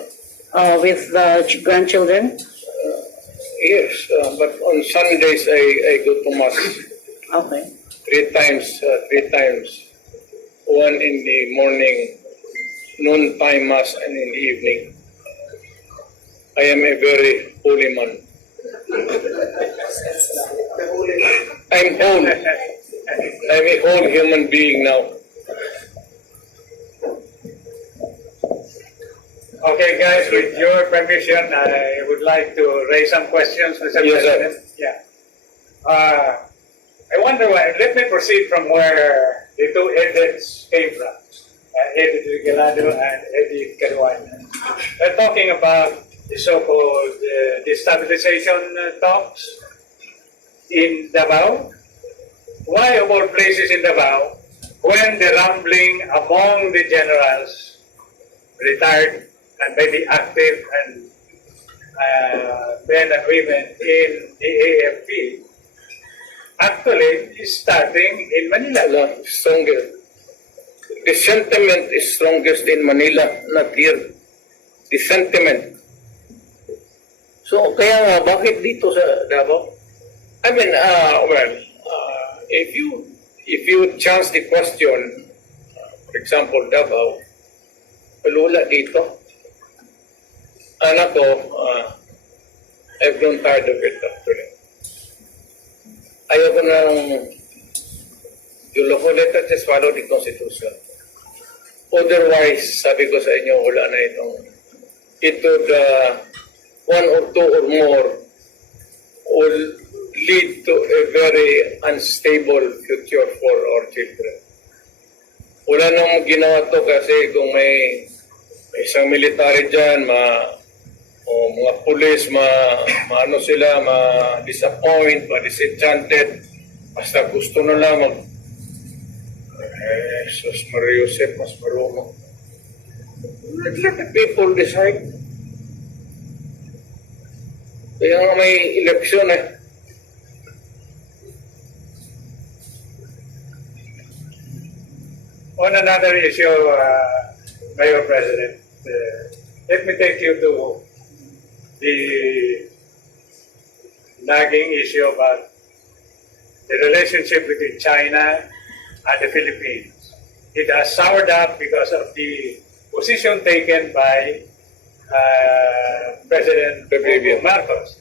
With the grandchildren? Yes, but on Sundays I go to Mass. Okay. 3 times. 1 in the morning, noon time Mass, and in the evening. I am a very holy man. I'm whole. I'm a whole human being now. Okay, guys, with your permission, I would like to raise some questions, Mr. Yes, President. Yeah. I wonder why. Let me proceed from where the two Edits came from. Edith Regalado and Edith Caruana. We're talking about the so-called destabilization talks in Davao. Why, of all places in Davao, when the rambling among the generals, retired and maybe active and men and women in the AFP, actually is starting in Manila. Stronger. The sentiment is strongest in Manila, not here. The sentiment. So, kaya nga, bakit dito sa Davao? I mean, if you chance the question, for example, Davao, palula dito. Anak ko, I I've grown tired of it actually. Ayoko nang let us just follow the Constitution. Otherwise, sabi ko sa inyo, wala na itong one or two or more will lead to a very unstable future for our children. Wala nang ginawa to kasi kung may isang military dyan, mga pulis, ano sila, ma-disappoint, ma-disenchanted, basta gusto na lang Sus Mariusep, mas marunong. Let the people decide. Kaya nga may eleksyon eh. On another issue, Mayor President, let me take you to the nagging issue about the relationship between China and the Philippines. It has soured up because of the position taken by President Marcos.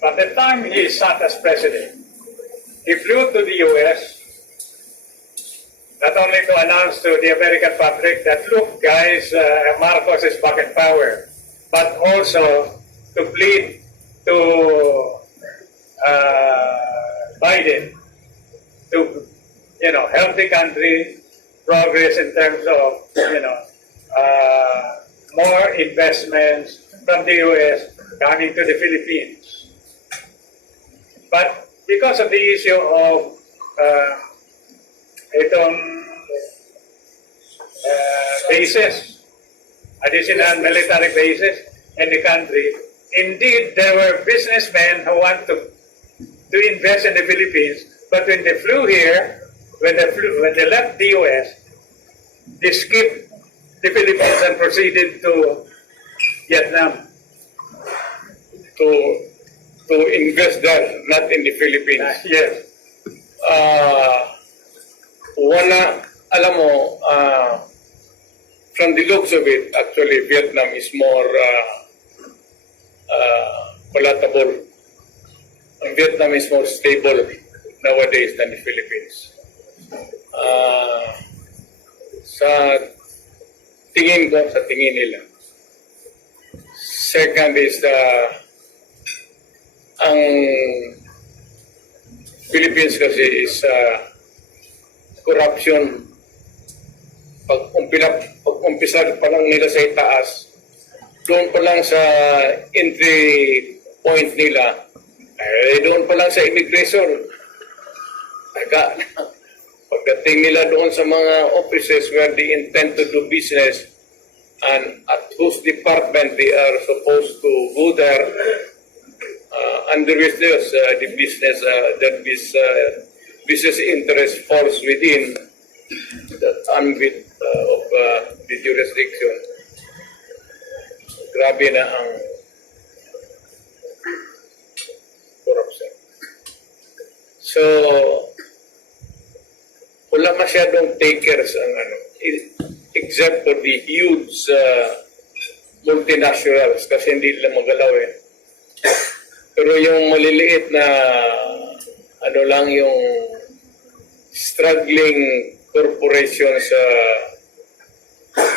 At the time he sat as president, he flew to the U.S. not only to announce to the American public that, look guys, Marcos is back in power, but also to plead to Biden to, help the country progress in terms of, more investments from the U.S. coming to the Philippines. But because of the issue of bases, additional military bases in the country, indeed there were businessmen who want to invest in the Philippines, but when they flew here, when they left the U.S., they skipped the Philippines and proceeded to Vietnam to invest there, not in the Philippines. Yes. Alam mo, from the looks of it, actually, Vietnam is more palatable. Vietnam is more stable nowadays than the Philippines. Sa tingin nila. Second is ang Philippines kasi is corruption. Pag umpisa pa lang nila sa itaas, doon pa lang sa entry point nila, doon pa lang sa immigration. Pagdating nila doon sa mga offices where they intend to do business and at whose department they are supposed to go there, under which the business business interest falls within the ambit of the jurisdiction. Grabe na ang corruption. So, wala masyadong takers ang except for the huge multinationals kasi hindi nila magalaw eh. Pero yung maliliit na lang yung struggling corporations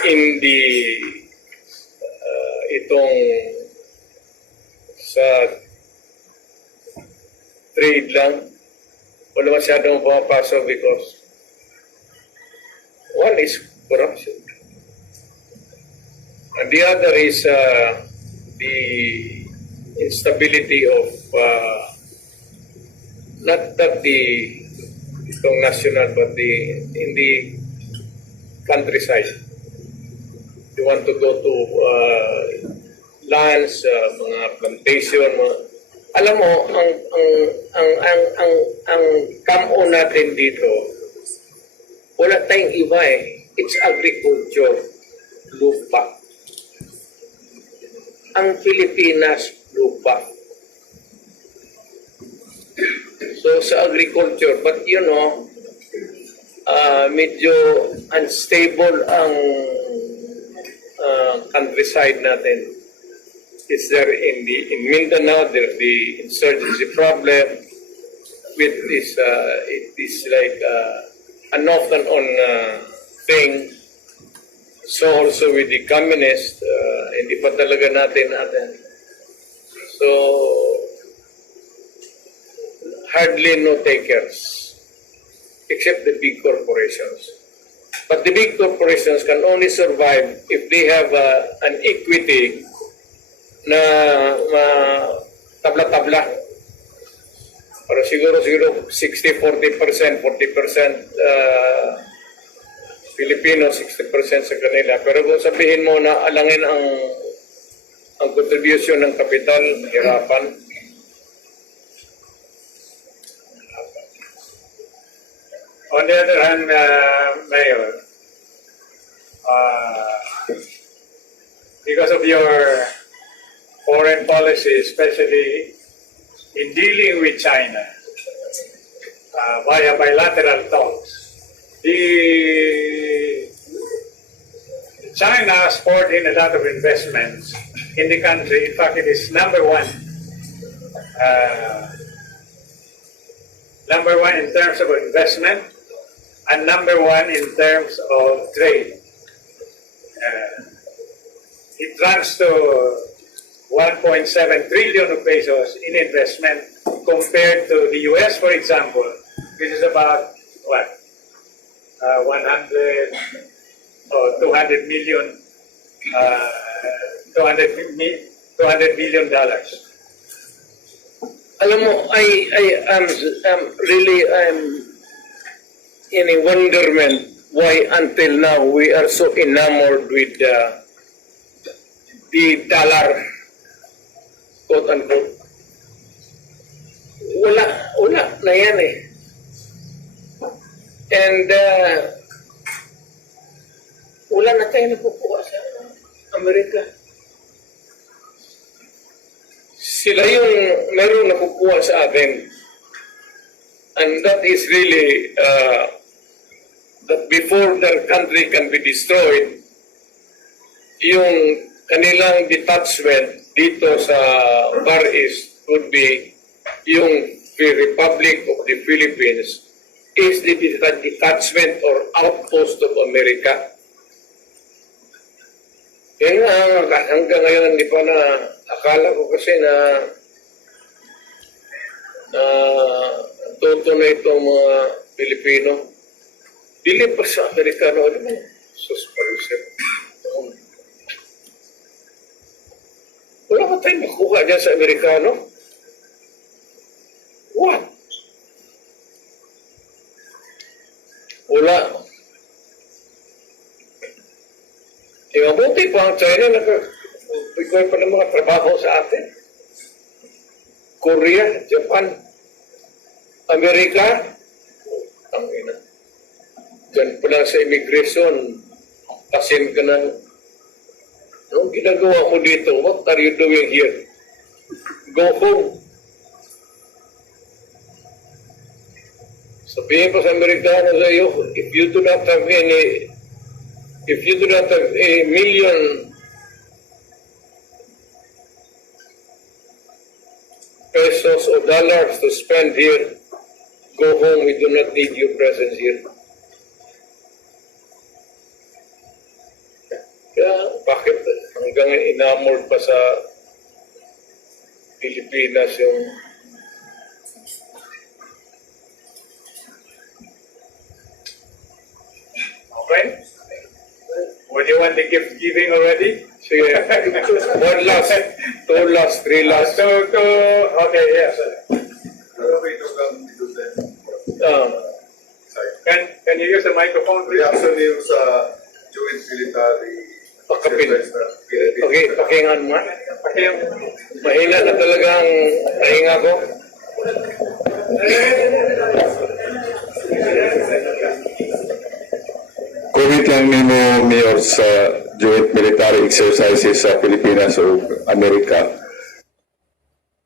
in the itong sa trade lang, wala masyadong pumapasok because one is corruption and the other is the instability of not itong national but in the countryside. You want to go to lands, mga plantation, alam mo ang kamo natin dito, wala tayong iba eh. It's agriculture, lupa. Ang Pilipinas, lupa. So sa agriculture, but medyo unstable ang countryside natin. Is there in Mindanao, there the insurgency problem, with this, it is like an off and on thing. So also with the communist, hindi pa talaga natin. So, hardly no takers, except the big corporations. But the big corporations can only survive if they have an equity na tabla-tabla. Para siguro 60-40%, 40% Filipino, 60% sa kanila. Pero kung sabihin mo na alangin ang contribution ng kapital, hirapan. On the other hand, Mayor, because of your foreign policy, especially in dealing with China via bilateral talks, China has poured in a lot of investments in the country. In fact, it is number one in terms of investment and number one in terms of trade. It runs to 1.7 trillion of pesos in investment compared to the US, for example, which is about what? 200 million, $200 billion. Alam mo, I'm in a wonderment why until now we are so enamored with the dollar, quote unquote. Wala na yan eh. And wala na tayo nakukuha sa Amerika. Sila yung meron nakukuha sa atin. And that is really that before their country can be destroyed, yung kanilang detachment dito sa Far East would be yung Republic of the Philippines is the detachment or outpost of America. Yan nga, hanggang ngayon hindi pa na akala ko kasi na toto na itong mga Pilipino. Dili pa sa Amerikano, ano mo? Susparisip. Wala ka tayong makuha dyan sa Amerikano? What? Wala. Mabuti pa ang China nag-bigay pa ng mga trabaho sa atin. Korea, Japan, Amerika, ang ina. Diyan pa lang sa immigration, pasin ka ng anong ginagawa mo dito? What are you doing here? Go home. Sabihin pa sa Amerikano sa iyo, if you do not have a million pesos or dollars to spend here, go home. We do not need your presence here. Kaya bakit hanggang inamor pa sa Pilipinas yung okay? Would you want the gift giving already? sige, one last, two last, three last. Okay, yes. Can you use the microphone, please? Reaction niyo sa joint military Pakapin. Okay, pakingan mo. Mahina na talagang pahinga ko. Comment lang nimo, Mayor, sa joint military exercises sa Pilipinas o Amerika.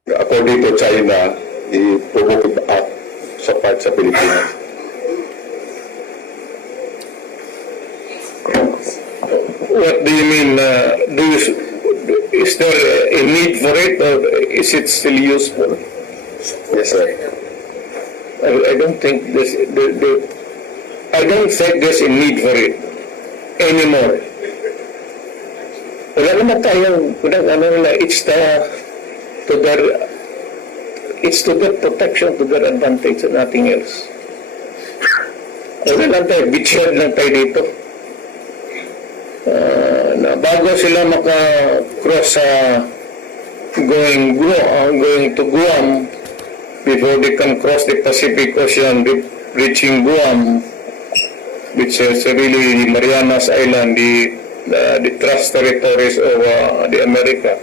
According to China, i-provoke act sa part sa Pilipinas. What do you mean? Is there a need for it, or is it still useful? Yes, sir. I don't think I don't think there's a need for it anymore. Wala naman tayong, it's to their protection, to their advantage, and nothing else. Wala lang tayo, beachhead lang tayo dito. Na bago sila maka-cross going to Guam, before they can cross the Pacific Ocean, reaching Guam, which is really Marianas Island, the trust territories of the America.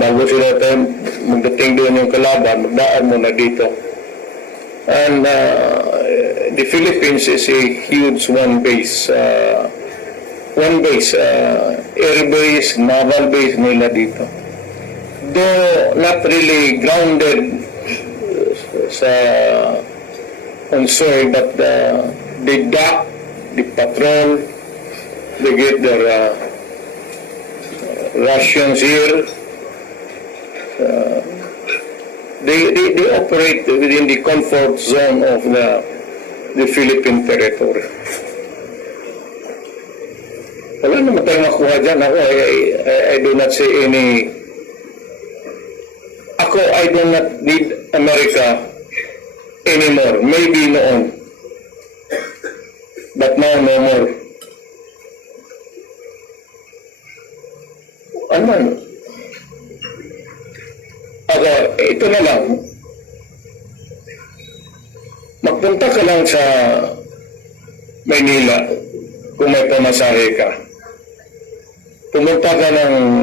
Bago sila tayo magdating doon yung kalaban, magdaan muna dito. And the Philippines is a huge one base, air base, naval base nila dito. Though not really grounded on soil, but they dock, they patrol, they get their rations here. They operate within the comfort zone of the Philippine territory. Wala naman tayong makuha dyan. I do not say any. I do not need America anymore. Maybe noon. But now, no more. Ano? Ito na lang. Magpunta ka lang sa Maynila kung may pamasahe ka. Pumunta ka ng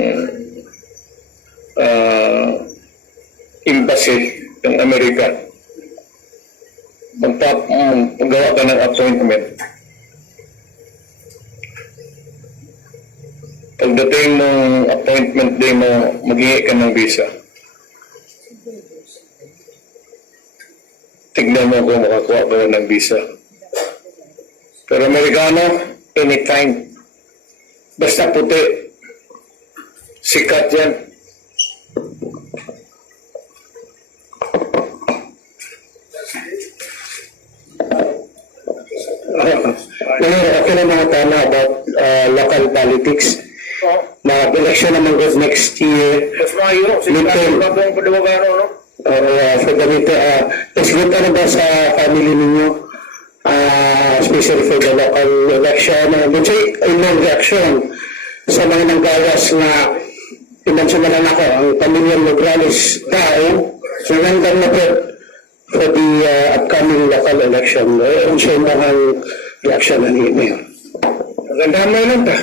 embassy ng Amerika. Magawa ka ng appointment. Pagdating ng appointment day mo, maghingi ka ng visa. Tignan mo kung makakuha ba ng visa. Pero Amerikano, anytime. Basta puti. Sikat yan. Ako na mga tama about local politics. Mag-election naman goes next year. Mas mayo, sigurado ka bang padawagano, no? For the winter, pasgot ano ba sa family ninyo? Especially for the local election. Doon siya ilang reaction sa mga nanggawas na i-mention na lang ako, ang pamilyang Nograles daw, nangandang na po for the upcoming local election. Ang siya mga reaction na ni Mayor. Magandamay lang ta.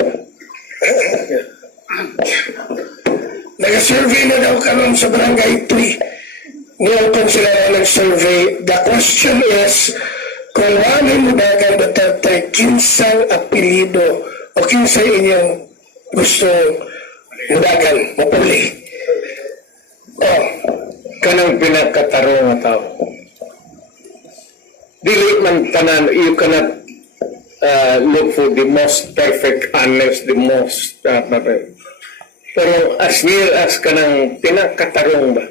Nag-survey na daw karon sa Barangay 3. Ngayon sila na nag-survey. The question is, kung ano mo dagan Duterte, kinsang apelido o kinsang inyong gusto mudagan, mapuli. Kanang pinakatarong na tao. Dili man tanan, you cannot look for the most perfect, honest, the most pero as near as kanang pinakatarong ba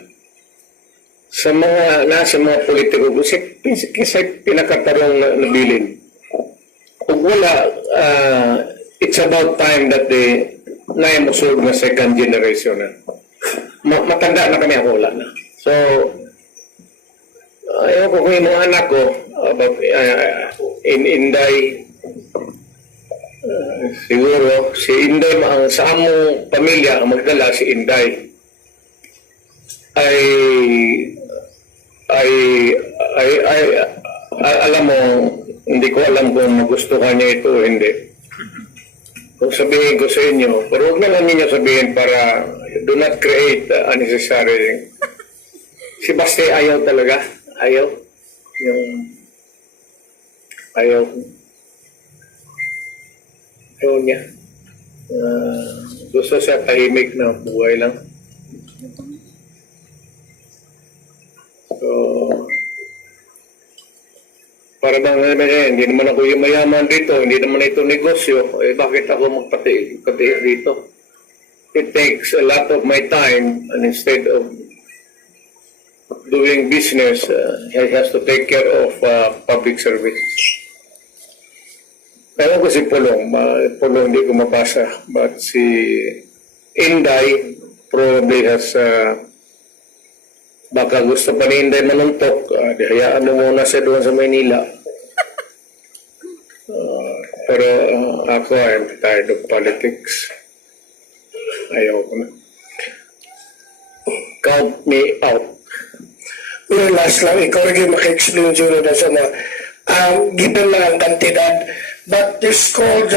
sa mga nasa mga politiko, kasi pinakatarong na nabilin. Kung wala, it's about time that they naimusog na second generation na. Matanda na kami, ako wala na. So, ayaw ko kung yung mga anak ko, in Inday, siguro, si Inday, sa among pamilya, ang magdala si Inday, alam mo, hindi ko alam kung nagustuhan niya ito o hindi. Kung sabihin ko sa inyo, pero huwag na lang ninyo sabihin para do not create unnecessary. Si Baste ayaw talaga. Ayaw. Ayaw niya. Gusto siya tahimik na buhay lang. So, para bang hindi naman ako yung mayaman dito, hindi naman ito negosyo, bakit ako magpati dito? It takes a lot of my time, and instead of doing business, he has to take care of public service. Kaya ko si Pulong hindi ko mabasa, but si Inday probably has baka gusto pa ni Inday manuntok, hayaan mo muna siya doon sa Maynila. Pero ako, I'm tired of politics. Ayaw ko na. Count me out. Well, last lang, ikaw rin maka-explain dyan na sa mga given lang ang kantidad, but this called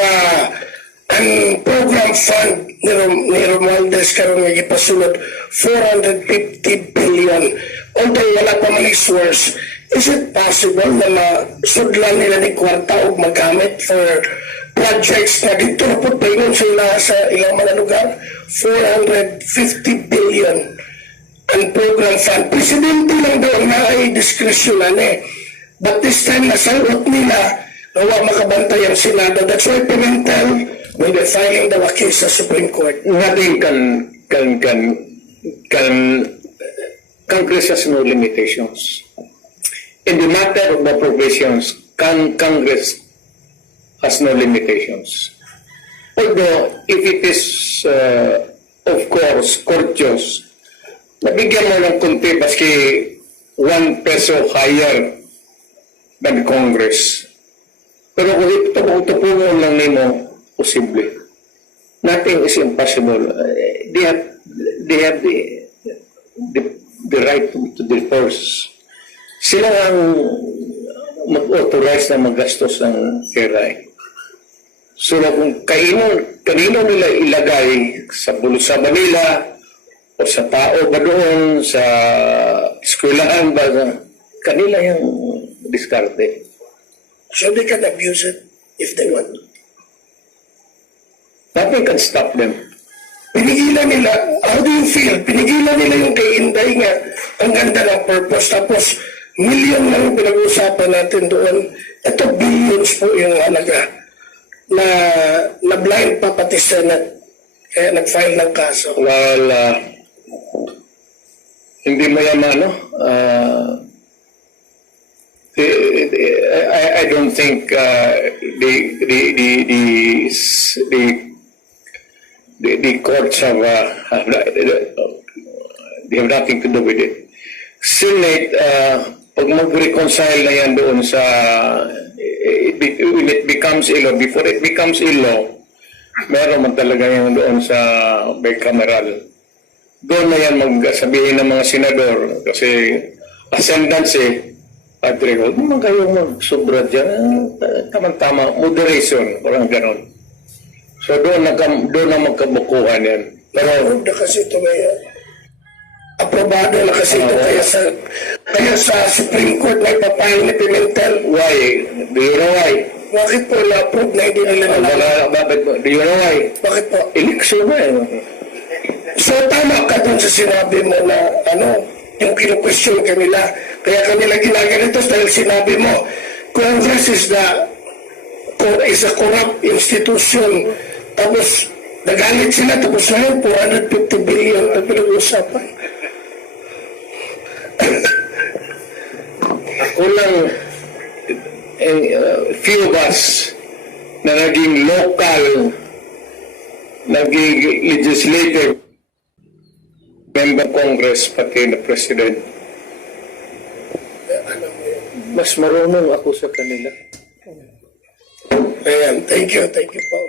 ang program fund ni Romualdez karong nga gipasulod 450 billion. Although wala pa man source, is it possible na masudlan nila ni kwarta o magamit for projects na dito po paingon sila sa ilang mga lugar? 450 billion ang program fund. Presidente lang daw na ay diskresyonan But this time nasawot nila na wala makabantay ang Senado. That's why Pimentel will be filing the case sa Supreme Court. Nothing Congress has no limitations. In the matter of appropriations, Congress has no limitations. Although, if it is, of course, courteous, nabigyan mo ng kunti baski 1 peso higher than Congress. Pero kung ito po lang nimo, posible. Nothing is impossible. They have the right to divorce. Sila ang mag-authorize na maggastos ng pera. So kung kanino nila ilagay sa bulsa ba nila o sa tao ba doon, sa eskwelahan ba, kanila yung diskarte. So they can abuse it if they want. Nothing can stop them. Pinigilan nila, how do you feel? Pinigilan nila yung kay Inday nga, ang ganda ng purpose. Tapos, million lang yung pinag-uusapan natin doon. Ito, billions po yung halaga na blind pa pati Senate. Kaya nag-file ng kaso. Well, hindi mayaman, no? I don't think the courts have they have nothing to do with it. Senate, pag mag-reconcile na yan doon sa when it becomes a law, before it becomes a law, meron man talaga yan doon sa bicameral. Doon na yan magsabihin ng mga senador kasi ascendancy Padre, huwag naman kayo mag-sobra dyan. Tama-tama, moderation, parang ganon. So doon na magkabukuhan yan. Pero na kasi ito ngayon. Aprobado na kasi ito kaya sa Supreme Court na ipapahing ni Pimentel. Why? Do you know why? Bakit po na-approve na hindi nila Do you know why? Bakit po? Election ba eh. So tama ka dun sa sinabi mo na yung kinu-question kanila. Kaya kanila ginaganito dahil sinabi mo, Congress is a corrupt institution. Tapos, nagalit sila. Tapos ngayon, 450 billion na pinag-usapan. Ako lang, few of us na naging local, naging legislative member Congress, pati na President. Mas marunong ako sa kanila. Ayan, thank you po.